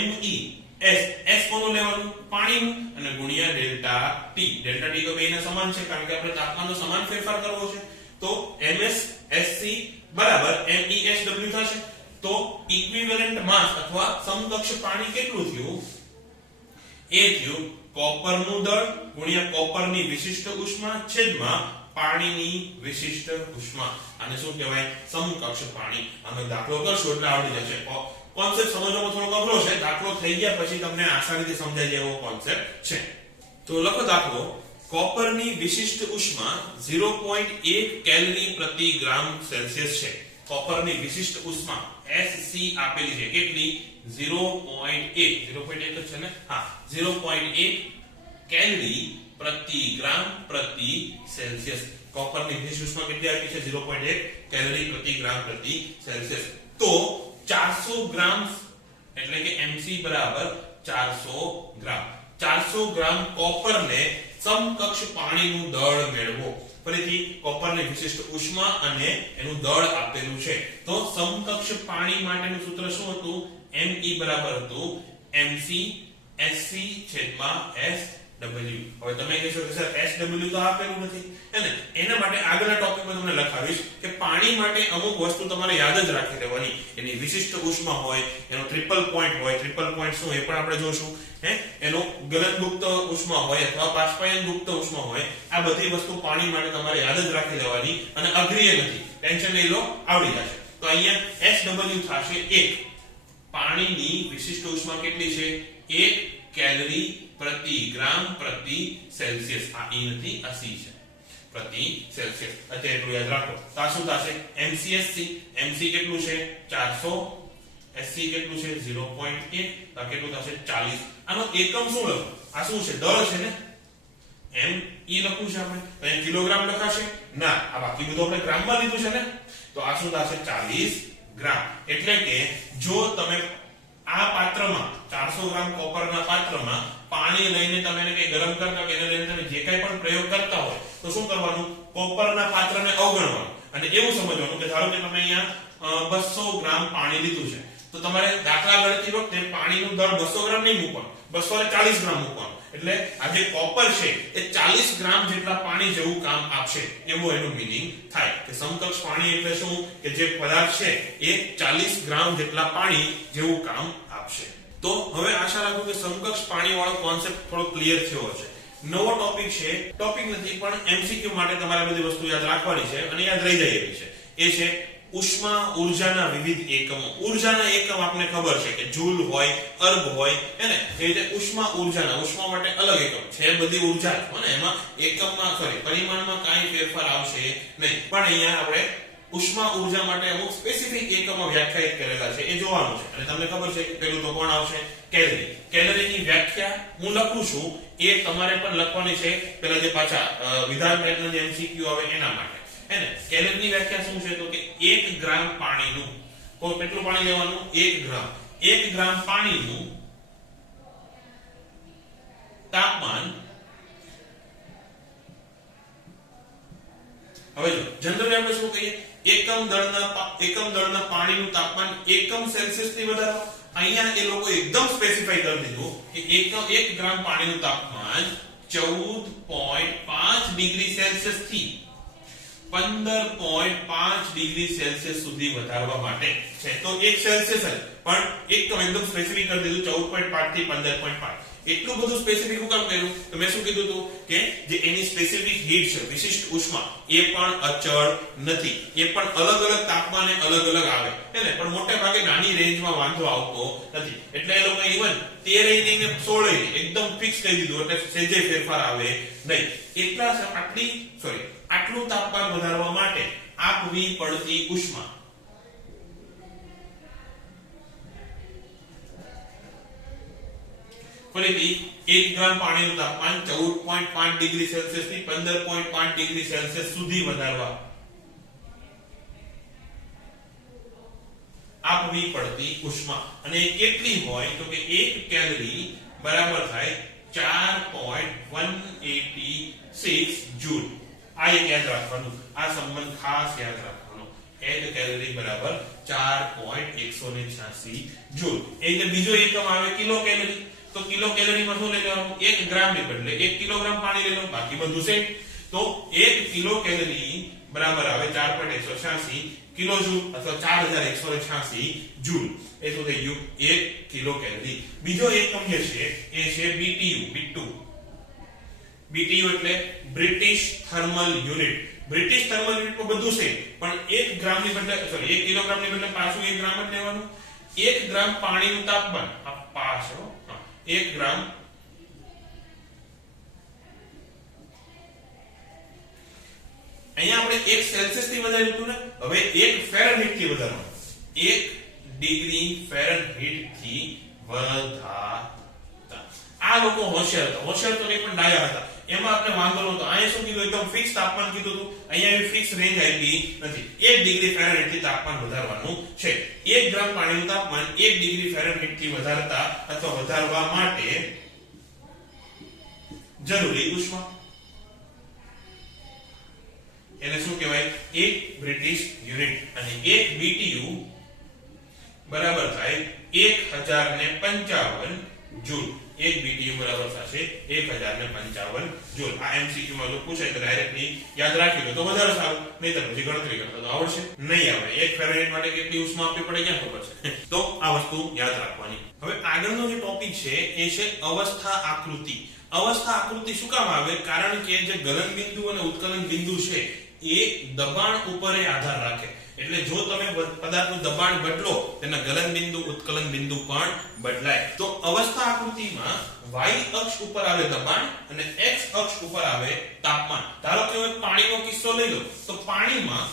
s કોનું લેવાનું? પાણીનું, અને ગુણ્યા ડેલ્ટા T. ડેલ્ટા T તો બેયના સમાન છે કારણ કે આપણે તાપમાનનો સમાન ફેરફાર કરવો છે. તો ms sc બરાબર mesw થશે. તો ઇક્વિવેલન્ટ માસ અથવા સમકક્ષ પાણી કેટલું થયું? એ થયું કોપરનું દળ ગુણ્યા કોપરની વિશિષ્ટ ઉષ્મા છેદમાં પાણીની વિશિષ્ટ ઉષ્મા. આને શું કહેવાય? સમકક્ષ પાણી. આનો દાખલો કરશો એટલે આવડી જશે. કોન્સેપ્ટ સમજવામાં થોડો અઘરો છે, દાખલો થઈ ગયા પછી તમને આસાનીથી સમજાય જાય એવો કોન્સેપ્ટ છે. તો લખો દાખલો, કોપરની વિશિષ્ટ ઉષ્મા 0.1 કેલરી પ્રતિ ગ્રામ સેલ્સિયસ છે. કોપરની વિશિષ્ટ ઉષ્મા SC આપેલી છે, કેટલી? 0.1 0.1 છે ને? હા, 0.1 કેલરી પ્રતિ ગ્રામ પ્રતિ સેલ્સિયસ. કોપરની વિશિષ્ટ ઉષ્મા કેટલી આપી છે? 0.1 કેલરી પ્રતિ ગ્રામ પ્રતિ સેલ્સિયસ. તો 400 ગ્રામ એટલે કે mc બરાબર 400 ગ્રામ. 400 ગ્રામ કોપરને સમકક્ષ પાણીનું દળ મેળવો. ફરીથી કોપરની વિશિષ્ટ ઉષ્મા અને એનું દળ આપેલું છે. તો સમકક્ષ પાણી માટેનું સૂત્ર શું હતું? Me બરાબર હતું mc SC છેદમાં SW. હવે તમે કહેશો કે સર SW તો આપેલું નથી, હે ને? એના માટે આગળના ટોપિકમાં તમને લખાવીશ કે પાણી માટે અમુક વસ્તુ તમારે યાદ જ રાખી લેવાની. એની વિશિષ્ટ ઉષ્મા હોય, એનો ટ્રિપલ પોઈન્ટ હોય. ટ્રિપલ પોઈન્ટ શું એ પણ આપણે જોશું. એનો ગલનગુપ્ત ઉષ્મા હોય અથવા બાષ્પાયનગુપ્ત ઉષ્મા હોય. આ બધી વસ્તુ પાણી માટે તમારે યાદ જ રાખી લેવાની અને અઘરી નથી. ટેન્શન નહીં લો, આવડી જશે. તો અહીંયા SW થશે 1. પાણીની વિશિષ્ટ ઉષ્મા કેટલી છે? 1 કેલરી પ્રતિ ગ્રામ પ્રતિ સેલ્સિયસ. આ E નથી, આ C છે, પ્રતિ સેલ્સિયસ. અત્યારે એટલું યાદ રાખો. તો આ શું થશે? MCSC. MC કેટલું છે? 400. SC કેટલું છે? 0.1. તો કેટલું થશે? 40. આનો એકમ શું લખો? આ શું છે? દળ છે ને? ME લખું છે આપણે. તો અહીં કિલોગ્રામ લખાશે? ના, આ બાકી બધું આપણે ગ્રામમાં લીધું છે ને? તો આ શું થશે? 40 ગ્રામ. એટલે કે જો તમે આ પાત્રમાં 400 ગ્રામ કોપરના પાત્રમાં પાણી લઈને તમે એને કઈ ગરમ કરતા કે એને લઈને તમે જે કાંઈ પણ પ્રયોગ કરતા હોય તો શું કરવાનું? કોપરના પાત્રને અવગણવાનું અને એવું સમજવાનું કે ધારો કે તમે અહીંયા 200 ગ્રામ પાણી લીધું છે, તો તમારે દાખલા ગણતી વખતે પાણીનું દળ 200 ગ્રામ નહીં મૂકવાનું, 240 ગ્રામ મૂકવાનું. એટલે આ જે કોપર છે એ 40 ગ્રામ જેટલા પાણી જેવું કામ આપશે, એવું એનું મીનિંગ થાય. કે સમકક્ષ પાણી એટલે શું? કે જે પદાર્થ છે એ 40 ગ્રામ જેટલા પાણી જેવું કામ આપશે. તો હવે આશા રાખું કે સમકક્ષ પાણી વાળો કોન્સેપ્ટ થોડો ક્લિયર થયો હશે. નવો ટોપિક છે, ટોપિક નથી પણ MCQ માટે તમારે બધી વસ્તુ યાદ રાખવાની છે અને યાદ રહી જાય એવી છે. એ છે ઉષ્મા ઉર્જાના વિવિધ એકમો. ઉર્જાના એકમ આપને ખબર છે કે જૂલ હોય, અર્ગ હોય, હે ને? એ રીતે ઉષ્મા ઉર્જાના, ઉષ્મા માટે અલગ એકમ છે, બધી ઉર્જા છે ને? એમાં એકમમાં પરિમાણમાં કાંઈ ફેરફાર આવશે નહીં. પણ અહીંયા આપણે ઉષ્મા ઉર્જા માટે અમુક સ્પેસિફિક એકમો વ્યાખ્યાયિત કરેલા છે, એ જોવાનું છે. અને તમને ખબર છે કે પેલું તો કોણ આવશે? કેલરી. કેલરીની વ્યાખ્યા હું લખું છું, એ તમારે પણ લખવાની છે પેલા જે પાછા વિધાન ટાઈપના જે MCQ આવે એના માટે, હે ને? કેલરીની વ્યાખ્યા શું છે? તો કે 1 ગ્રામ પાણીનું, કેટલું પાણી લેવાનું? 1 ગ્રામ. 1 ગ્રામ પાણીનું તાપમાન. હવે જો જનરલી આપણે શું કહીએ? એકમ દળના પાણીનું તાપમાન એકમ સેલ્સિયસ થી વધારવા. અહીંયા એ લોકો એકદમ સ્પેસિફાઈ કરી દીધું કે 1 ગ્રામ પાણીનું તાપમાન 14.5 ડિગ્રી સેલ્સિયસ થી 15.5 ડિગ્રી સેલ્સિયસ સુધી વધારવા માટે છે. તો 1 સેલ્સિયસ પણ એકદમ સ્પેસિફિક કરી દીધું 14.5 થી 15.5. એટલું બધું સ્પેસિફિક હું કામ કર્યું? તો મેં શું કીધું હતું કે જે એની સ્પેસિફિક હીટ છે, વિશિષ્ટ ઉષ્મા, એ પણ અચળ નથી. એ પણ અલગ અલગ તાપમાને અલગ અલગ આવે, હે ને? પણ મોટે ભાગે નાની રેન્જમાં વાંધો આવતો નથી. એટલે એ લોકો ઇવન 13 ને 16 એકદમ ફિક્સ કરી દીધું, એટલે સેજે ફેરફાર આવે નહીં. આટલું તાપમાન વધારવા માટે આપવી પડતી ઉષ્મા ફરીથી 1 ગ્રામ પાણીનું તાપમાન 14.5 ડિગ્રી સેલ્સિયસ થી 15.5 ડિગ્રી સેલ્સિયસ સુધી વધારવા આપવી પડતી ઉષ્મા. અને કેટલી હોય? તો કે 1 કેલરી બરાબર થાય 4.186 જૂલ. આ એક યાદ રાખવાનું, આ સંબંધ ખાસ યાદ રાખવાનો. 1 કેલરી બરાબર 4.186 જૂલ. એટલે બીજો એકમ આવે કિલો કેલરી. તો કિલો કેલરીમાં શું લઈ લેવાનું? 1 ગ્રામ ને બદલે 1 કિલોગ્રામ પાણી લઈ લો, બાકી બધું સેમ. તો 1 કિલો કેલરી બરાબર આવે 4.186 કિલો જૂલ અથવા 4186 જૂલ. એ શું થઈ ગયું? 1 કિલો કેલરી. બીજો એકમ જે છે એ છે BTU. BTU એટલે British thermal unit. British thermal યુનિટમાં બધું સેમ, પણ 1 ગ્રામ ની બદલે 1 કિલોગ્રામ ની બદલે પાછું 1 ગ્રામ જ લેવાનું. 1 ગ્રામ પાણીનું તાપમાન આ પા છે 1 ગ્રામ અહીંયા આપણે 1 સેલ્સિયસ થી વધાર્યું હતું ને, હવે 1 ફેરનહીટ થી વધારવાનું. 1 ડિગ્રી ફેરનહીટ થી વધારતા. આ લોકો હોશિયાર હતા, હોશિયાર તો નહીં પણ ડાયા હતા, એમાં આપણે વાંધો નહોતો. અહીંયા શું કીધું, એકદમ ફિક્સ તાપમાન કીધું હતું. અહીંયા એવી ફિક્સ રેન્જ આપી નથી. 1 ડિગ્રી ફેરનહીટ થી તાપમાન વધારવાનું છે. 1 ગ્રામ પાણીનું તાપમાન 1 ડિગ્રી ફેરનહીટ થી વધારતા અથવા વધારવા માટે જરૂરી ઉષ્મા, એને શું કહેવાય, 1 બ્રિટિશ યુનિટ. અને 1 BTU બરાબર થાય 1055 જૂલ. 1 BTU બરાબર થશે 1055 જૂલ. આ MCQ માં જો પૂછાય તો ડાયરેક્ટલી યાદ રાખી લો તો વધારે સારું, નહીતર પછી ગણતરી કરતા તો આવડશે નહીં આવે. 1 ફેરનહીટ માટે કેટલી ઉષ્મા આપવી પડે ક્યાં ખબર છે. તો આ વસ્તુ યાદ રાખવાની. હવે આગળનો જે ટોપિક છે એ છે અવસ્થા આકૃતિ. અવસ્થા આકૃતિ શું કામ આવે, કારણ કે જે ગલન બિંદુ અને ઉત્કલન બિંદુ છે એ દબાણ ઉપર આધાર રાખે. એટલે જો તમે પદાર્થનું દબાણ બદલો તેના ગલન બિંદુ ઉત્કલન બિંદુ પણ બદલાય. તો અવસ્થા આકૃતિમાં y અક્ષ ઉપર આવે દબાણ અને x અક્ષ ઉપર આવે તાપમાન. ધારો કે હવે પાણીનો કિસ્સો લઈ લો તો પાણીમાં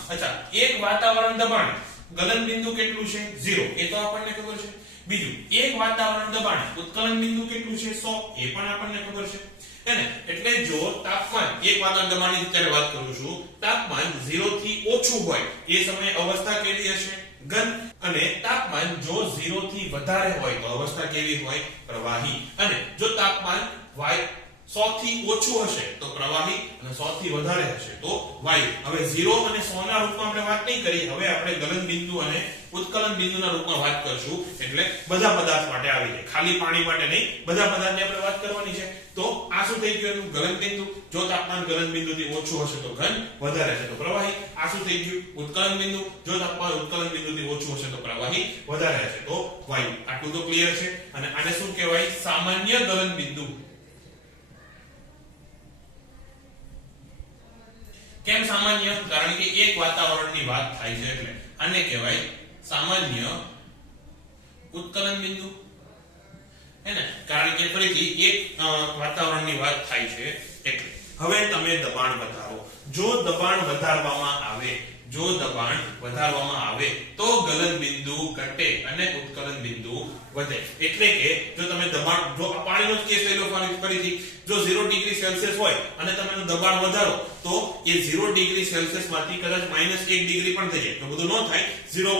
એક વાતાવરણ દબાણ ગલન બિંદુ કેટલું છે 0, એ તો આપણને ખબર છે. બીજું એક વાતાવરણ દબાણ ઉત્કલન બિંદુ કેટલું છે 100, એ પણ આપણને ખબર છે. એટલે જો તાપમાન એક વાતાવરણ દબાણની અત્યારે વાત કરું છું, તાપમાન 0 થી ઓછું હોય એ સમયે અવસ્થા કેવી હશે, ઘન. અને તાપમાન જો 0 થી વધારે હોય તો અવસ્થા કેવી હોય, પ્રવાહી. અને જો તાપમાન 100 થી ઓછું હશે તો પ્રવાહી અને 100 થી વધારે હશે તો વાયુ. હવે 0 અને 100 ના રૂપમાં આપણે વાત નહીં કરી, હવે આપણે ગલન બિંદુ અને ઉત્કલન બિંદુના રૂપમાં વાત કરશું. એટલે બધા પદાર્થ માટે આવી જાય, ખાલી પાણી માટે નહીં, બધા પદાર્થની આપણે વાત કરવાની છે. તો આ શું થઈ ગયું, એનું ગલન બિંદુ. જો તાપમાન ગલન બિંદુથી ઓછું હશે તો ઘન, વધારે હશે તો પ્રવાહી. આ શું થઈ ગયું, ઉત્કલન બિંદુ. જો તાપમાન ઉત્કલન બિંદુથી ઓછું હશે તો પ્રવાહી, વધારે હશે તો વાયુ. આટલું તો ક્લિયર છે. અને આને શું કહેવાય, સામાન્ય ગલન બિંદુ. કેમ સામાન્ય, કારણ કે એક વાતાવરણની વાત થાય છે એટલે. આને કહેવાય સામાન્ય ઉત્કલન બિંદુ, હે ને, કારણ કે ફરીથી એક વાતાવરણની વાત થાય છે એટલે. હવે તમે દબાણ વધારો. જો દબાણ વધારવામાં આવે તો ગલન બિંદુ ઘટે અને ઉત્કલન બિંદુ વધે. એટલે કે જો તમે દબાણ, જો આ પાણીનો જ કેસ લઈ લો ફરીથી, જો 0 ડિગ્રી સેલ્સિયસ હોય અને તમે એનું દબાણ વધારો તો એ 0 ડિગ્રી સેલ્સિયસ માંથી કદાચ -1 ડિગ્રી પણ થઈ જાય. તો બધું ન થાય, 0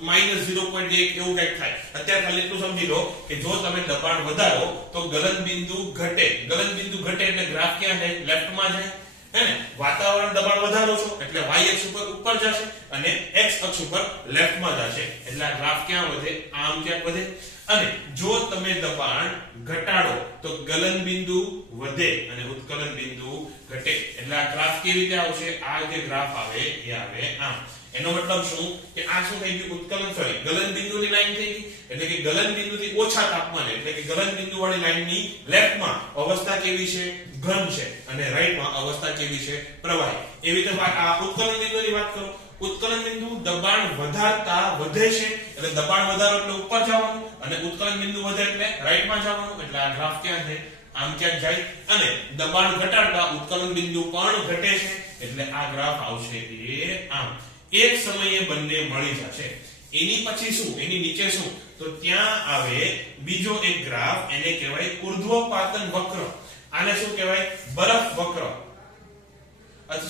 -0.1 એવું કંઈક થાય. અત્યારે ખાલી એટલું સમજી લો કે જો તમે દબાણ વધારો તો ગલન બિંદુ ઘટે. ગલન બિંદુ ઘટે એટલે ગ્રાફ ક્યાં જાય, લેફ્ટમાં જાય, હે ને. વાતાવરણ દબાણ વધારો છો એટલે y અક્ષ ઉપર જશે અને x અક્ષ ઉપર લેફ્ટમાં જશે. એટલે આ ગ્રાફ ક્યાં વધે, આમ ક્યાંક વધે. અને જો તમે દબાણ ઘટાડો તો ગલન બિંદુ વધે અને ઉત્કલન બિંદુ ઘટે. એટલે આ ગ્રાફ કેવી રીતે આવશે, આ જે ગ્રાફ આવે એ આવે આમ. એનો મતલબ શું કે આ શું થઈ ગયું, ઉત્કલન ગલન બિંદુની લાઈન થઈ ગઈ. એટલે કે ગલન બિંદુથી ઓછા તાપમાને, એટલે કે ગલન બિંદુ વાળી લાઈનની લેફ્ટમાં અવસ્થા કેવી છે, ઘન છે, અને રાઈટમાં અવસ્થા કેવી છે, પ્રવાહી. એવી રીતે આ ઉત્કલન બિંદુની વાત કરો. ઉત્કલન બિંદુ દબાણ વધારતા વધે છે, એટલે દબાણ વધારો એટલે ઉપર જવાનું, અને ઉત્કલન બિંદુ વધે એટલે રાઈટમાં જવાનું. એટલે આ ગ્રાફ ક્યાં છે, આમ ક્યાંક જાય. અને દબાણ ઘટાડતા ઉત્કલન બિંદુ પણ ઘટે છે, એટલે આ ગ્રાફ આવશે એ આમ. એક સમયે બંને મળી જશે. એની પછી શું, એની નીચે શું, તો ત્યાં આવે બીજો એક ગ્રાફ, એને કહેવાય ઉર્ધ્વપાતન વક્ર. આને શું કહેવાય, બરફ વક્ર,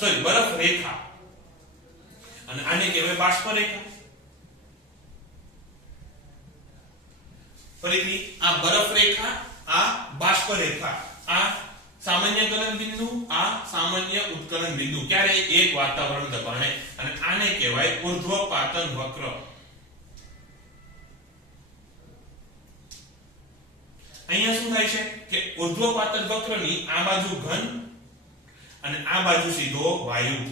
સોરી બરફ રેખા. અને આને કહેવાય બાષ્પ રેખા. ફરીથી આ બરફ રેખા, આ બાષ્પ રેખા. આ સામાન્ય ગલન બિંદુ, આ સામાન્ય ઉત્કલન બિંદુ. ક્યારે, એક વાતાવરણ દબાણે. અને આને કહેવાય ઉર્ધ્વપાતન વક્ર. અહીંયા શું થાય છે કે ઉર્ધ્વપાતન વક્રની આ બાજુ ઘન અને આ બાજુ સીધો વાયુ.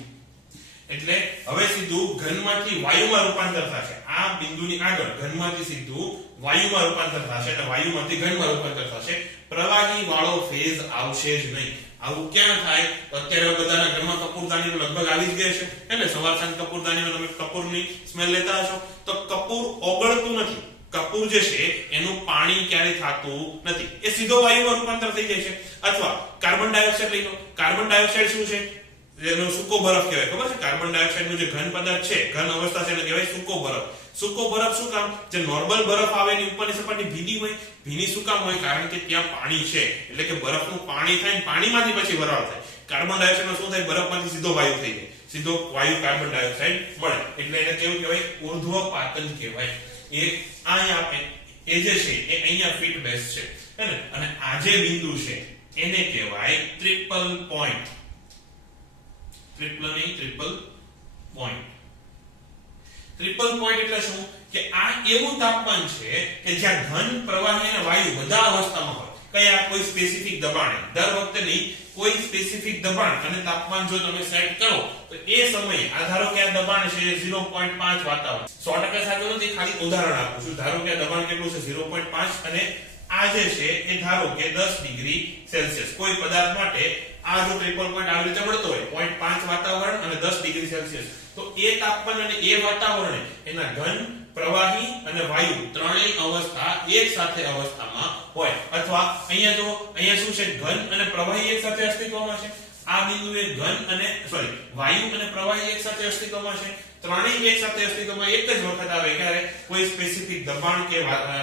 એટલે હવે સીધું ઘનમાંથી વાયુમાં રૂપાંતર થશે. આ બિંદુની આગળ ઘનમાંથી સીધું વાયુમાં રૂપાંતર થશે અને વાયુમાંથી ઘનમાં રૂપાંતર થશે. પ્રવાહી વાળો ફેઝ આવશે જ નહીં. આવું ક્યાં થાય, તો અત્યારે બધાના ઘરમાં કપૂરદાની લગભગ આવી જ ગઈ છે, હે ને. સવાર સાંજ કપૂરદાનીમાં તમે કપૂરની સ્મેલ લેતા હશો તો કપૂર ઓગળતું નથી. કપૂર જે છે એનું પાણી ક્યારે થતું નથી, એ સીધો વાયુમાં રૂપાંતર થઈ જાય છે. અથવા કાર્બન ડાયોક્સાઇડ લઈ લો. કાર્બન ડાયોક્સાઇડ શું છે? એનો સૂકો બરફ કહેવાય. ખબર છે? કાર્બન ડાયોક્સાઇડ નું જે ઘન પદાર્થ છે, ઘન અવસ્થા છે, એને કહેવાય સૂકો બરફ. સૂકો બરફ શું કામ? જે નોર્મલ બરફ આવે એની ઉપરની સપાટી ભીની હોય. ભીની શું કામ હોય? કારણ કે ત્યાં પાણી છે, એટલે કે બરફનું પાણી થાય, પાણીમાંથી પછી વરાળ થાય. કાર્બન ડાયોક્સાઇડમાં શું થાય? બરફમાંથી સીધો વાયુ થઈ જાય, સીધો વાયુ કાર્બન ડાયોક્સાઇડ મળે, એટલે એને કેવું કહેવાય? ઉર્ધ્વપાતન કહેવાય. એ અહીંયા આપે એ જે છે એ અહીંયા ફિટ બેસ છે, હે ને? અને આ જે બિંદુ છે એને કહેવાય triple point. Triple point. Triple point એટલે શું? કે આ એવું તાપમાન છે કે જ્યાં ઘન, પ્રવાહી અને વાયુ બધા અવસ્થામાં હોય. કયા? કોઈ સ્પેસિફિક દબાણે. દર વખતે નહીં, કોઈ સ્પેસિફિક દબાણ અને તાપમાન જો તમે સેટ કરો તો એ સમયે આ ધારો કે આ દબાણ છે 0.5 વાતાવરણ. 100% સાચું નથી, ખાલી ઉદાહરણ આપું છું. ધારો કે આ દબાણ કેટલું છે? 0.5 અને આ જે છે એ ધારો કે 10 ડિગ્રી સેલ્સિયસ. કોઈ પદાર્થ માટે આ જો ટ્રિપલ પોઈન્ટ આવી રીતે મળતો હોય 0.5 વાતાવરણ અને 10 ડિગ્રી સેલ્સિયસ, તો એ તાપમાન અને એ વાતાવરણે એના ઘન, પ્રવાહી અને વાયુ ત્રણેય અવસ્થા એક સાથે અવસ્થામાં હોય. અથવા અહીંયા જો અહીંયા શું છે? ઘન અને પ્રવાહી એક સાથે અસ્તિત્વમાં છે. આ બિંદુએ ઘન અને વાયુ અને પ્રવાહી એક સાથે અસ્તિત્વમાં છે. ત્રણેય એક સાથે અસ્તિત્વમાં એક જ વખત આવે ત્યારે કોઈ સ્પેસિફિક દબાણ કે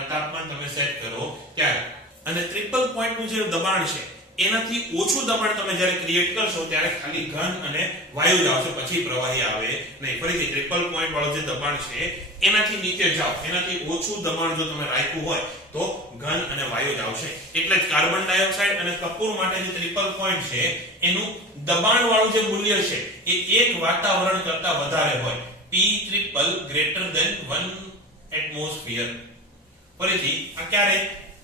તાપમાન તમે સેટ કરો ત્યારે. અને ટ્રિપલ પોઈન્ટ નું જે દબાણ છે એનાથી ઓછું દબાણ તમે જ્યારે ક્રિએટ કરશો ત્યારે ખાલી ઘન અને વાયુ જ આવશે, પછી પ્રવાહી આવે નહીં. ફરીથી ટ્રિપલ પોઈન્ટ વાળું જે દબાણ છે એનાથી નીચે જાઓ, એનાથી ઓછું દબાણ જો તમે રાખ્યું હોય તો ઘન અને વાયુ જ આવશે. એટલે જ કાર્બન ડાયોક્સાઇડ અને કપૂર માટે જે ટ્રિપલ પોઈન્ટ છે એનું દબાણ વાળું જે મૂલ્ય છે એ એક વાતાવરણ કરતા વધારે હોય. P triple greater than 1 atmosphere. ફરીથી આ ક્યારે?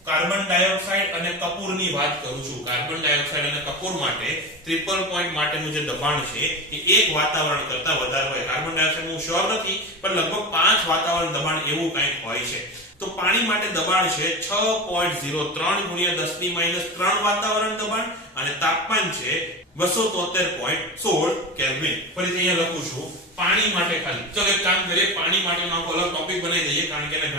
કાર્બન ડાયોક્સાઇડ અને કપૂરની વાત કરું છું. કાર્બન ડાયોક્સાઇડ અને કપૂર માટે ટ્રિપલ પોઈન્ટ માટેનું જે દબાણ છે એ એક વાતાવરણ કરતા વધારે હોય. કાર્બન ડાયોક્સાઇડ હું શ્યોર નથી, પણ લગભગ 5 વાતાવરણ દબાણ એવું કંઈક હોય છે. તો પાણી માટે દબાણ છે 6.03 ગુણ્યા 10⁻³ વાતાવરણ દબાણ અને તાપમાન છે 273.16 કેલ્વિન. ફરીથી અહીંયા લખું છું પાણી માટે ખાલી. ચલો એક કામ કરીએ, પાણી માટેનો આખો અલગ ટોપિક બનાવી દઈએ, કારણ કે એના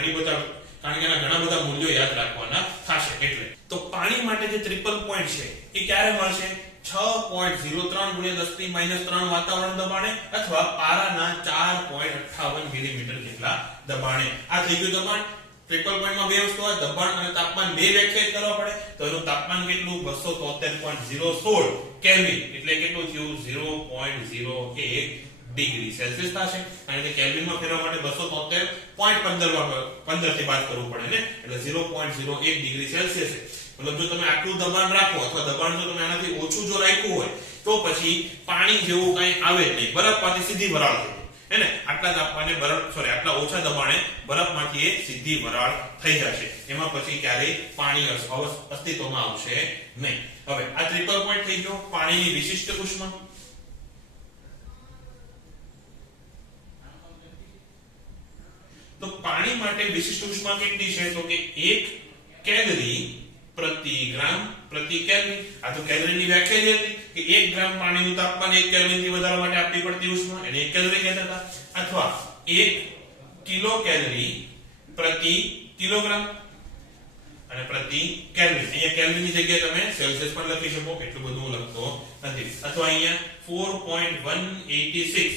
ઘણા બધા મૂલ્યો યાદ રાખવાના થશે. એટલે તો પાણી માટે જે ટ્રિપલ પોઈન્ટ છે એ ક્યારે મળશે? 6.03 ગુણ્યા 10⁻³ વાતાવરણ દબાણે અથવા પારાના 4.58 મિલીમીટર જેટલા દબાણે. આ થઈ ગયું દબાણ. ટ્રિપલ પોઈન્ટમાં બે વસ્તુ હોય, દબાણ અને તાપમાન બે વ્યાખ્યાયિત કરવા પડે. તો એનું તાપમાન કેટલું? 273.016 કેલ્વિન, એટલે કેટલું થયું? 0.01 ડિગ્રી સેલ્સિયસ થશે. અને તે કેલ્વિનમાં ફેરવવા માટે 273.15 થી બાદ કરવું પડે ને, એટલે 0.01 ડિગ્રી સેલ્સિયસ. મતલબ જો તમે આટલું દબાણ રાખો અથવા દબાણ જો તમે આનાથી ઓછું જો રાખ્યું હોય તો પછી પાણી જેવું કંઈ આવે જ નહીં, બરફમાંથી સીધી વરાળ થઈ જાય, હે ને? આટલા તાપમાને આટલા ઓછા દબાણે બરફમાંથી એ સીધી વરાળ થઈ જશે. એમાં પછી ક્યારેય પાણી અસ્તિત્વમાં આવશે નહીં. હવે આ ટ્રિપલ પોઈન્ટ થઈ ગયો પાણીની વિશિષ્ટ ઉષ્મા. તો પાણી માટે વિશિષ્ટ ઉષ્મા કેટલી છે? તો કે 1 કેલરી પ્રતિ ગ્રામ પ્રતિ કેલ્વિન. આ તો કેલરીની વ્યાખ્યા જ હતી કે 1 ગ્રામ પાણીનું તાપમાન 1 કેલ્વિન થી વધારવા માટે આપવી પડતી ઉષ્મા, એને 1 કેલરી કહેતા હતા. અથવા 1 કિલો કેલરી પ્રતિ કિલોગ્રામ અને પ્રતિ કેલ્વિન. અહીંયા કેલ્વિન ની જગ્યાએ તમે સેલ્સિયસ પણ લખી શકો, એટલું બધું લખતો નથી. અથવા અહીંયા 4.186,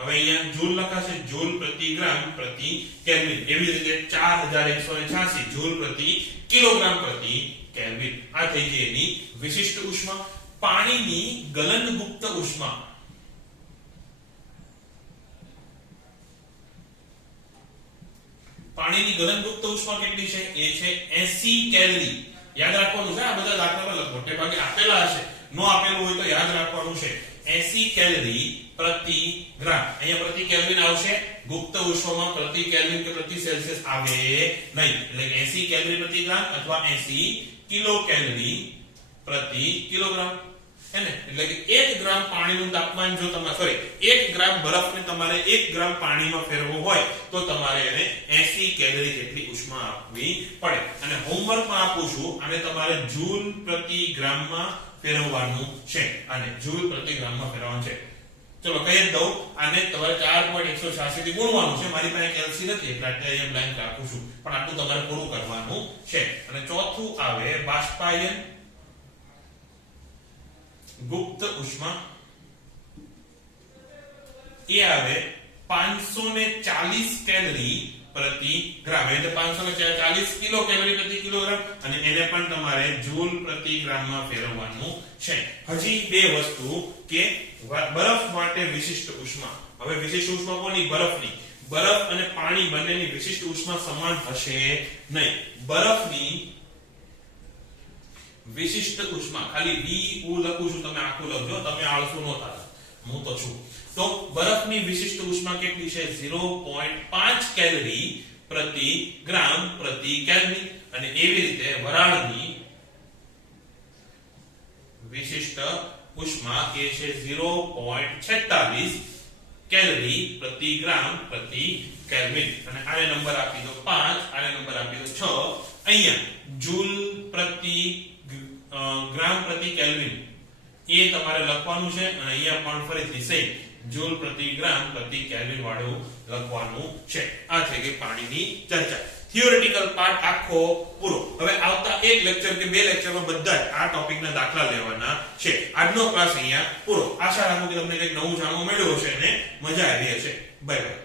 હવે અહીંયા જૂલ લખાશે, જૂલ પ્રતિ ગ્રામ પ્રતિ કેલ્વિન. એવી રીતે 4186 જૂલ પ્રતિ કિલોગ્રામ પ્રતિ કેલ્વિન. આ થઈ ગઈ એની વિશિષ્ટ ઉષ્મા. પાણીની ગલનગુપ્ત ઉષ્મા. પાણીની ગલનગુપ્ત ઉષ્મા કેટલી છે? એ છે 80 કેલરી. યાદ રાખવાનું છે, આ બધા દાખલા મોટે ભાગે આપેલા હશે, નો આપેલું હોય તો યાદ રાખવાનું છે. 80 કેલરી પ્રતિ ગ્રામ. અહીંયા પ્રતિ કેલ્વિન આવશે, ગુપ્ત ઉષ્મામાં પ્રતિ કેલ્વિન કે પ્રતિ સેલ્સિયસ આવે નહીં. એટલે 80 કેલરી પ્રતિ ગ્રામ અથવા 80 કિલો કેલરી પ્રતિ કિલોગ્રામ, હે ને? એટલે કે 1 ગ્રામ પાણીનું તાપમાન જો તમારે 1 ગ્રામ બરફને તમારે 1 ગ્રામ પાણીમાં ફેરવવું હોય તો તમારે એને 80 કેલરી જેટલી ઉષ્મા આપવી પડે. અને હોમવર્કમાં આપું છું, અને તમારે જૂલ પ્રતિ ગ્રામમાં ફેરવવાનું છે, અને જૂલ પ્રતિ ગ્રામમાં ફેરવવાનું છે. ચલો કહી જ દઉં, આને તમારે 4.186 થી ગુણવાનું છે. મારી પાસે કેલ્સી નથી એટલે અહીંયા બ્લેન્ક રાખું છું, પણ આટલું તમારે પૂરું કરવાનું છે. અને ચોથું આવે બાષ્પાયન ગુપ્ત ઉષ્મા. એ આવે 540 કેલરી પ્રતિ ગ્રામ, એટલે 540 કિલો કેલરી પ્રતિ કિલોગ્રામ, અને એને પણ તમારે જૂલ પ્રતિ ગ્રામમાં ફેરવવાનું છે. હજી બે વસ્તુ કે બરફ માટે વિશિષ્ટ ઉષ્મા. હવે વિશિષ્ટ ઉષ્મા કોની? બરફની. બરફ અને પાણી બંનેની વિશિષ્ટ ઉષ્મા સમાન હશે નહીં. બરફની વિશિષ્ટ ઉષ્મા ખાલી VU લખું છું, તમે આખું લખજો, તમે આળસુ ન થાતા, હું તો છું. તો બરફની વિશિષ્ટ ઉષ્મા કેટલી છે? 0.5 કેલરી પ્રતિ ગ્રામ પ્રતિ કેલ્વિન. અને એવી રીતે વરાળની વિશિષ્ટ ઉષ્મા એ છે 0.46 કેલરી પ્રતિ ગ્રામ પ્રતિ કેલ્વિન. અને આને નંબર આપી દો 5, આને નંબર આપી દો 6. અહીંયા જૂલ પ્રતિ ગ્રામ પ્રતિ કેલ્વિન એ તમારે લખવાનું છે, અને અહીંયા પણ ફરીથી સેમ જૂલ પ્રતિ ગ્રામ પ્રતિ કેલ્વિન વાળું લખવાનું છે. આ છે કે પાણીની ચર્ચા. થિયોરેટિકલ પાર્ટ આખો પૂરો. હવે આવતા એક લેક્ચર કે બે લેક્ચરમાં બધા જ આ ટોપિકના દાખલા લેવાના છે. આજનો ક્લાસ અહીંયા પૂરો. આશા રાખું કે તમને કંઈક નવું જાણવા મળ્યું હશે અને મજા આવી હશે. Bye bye.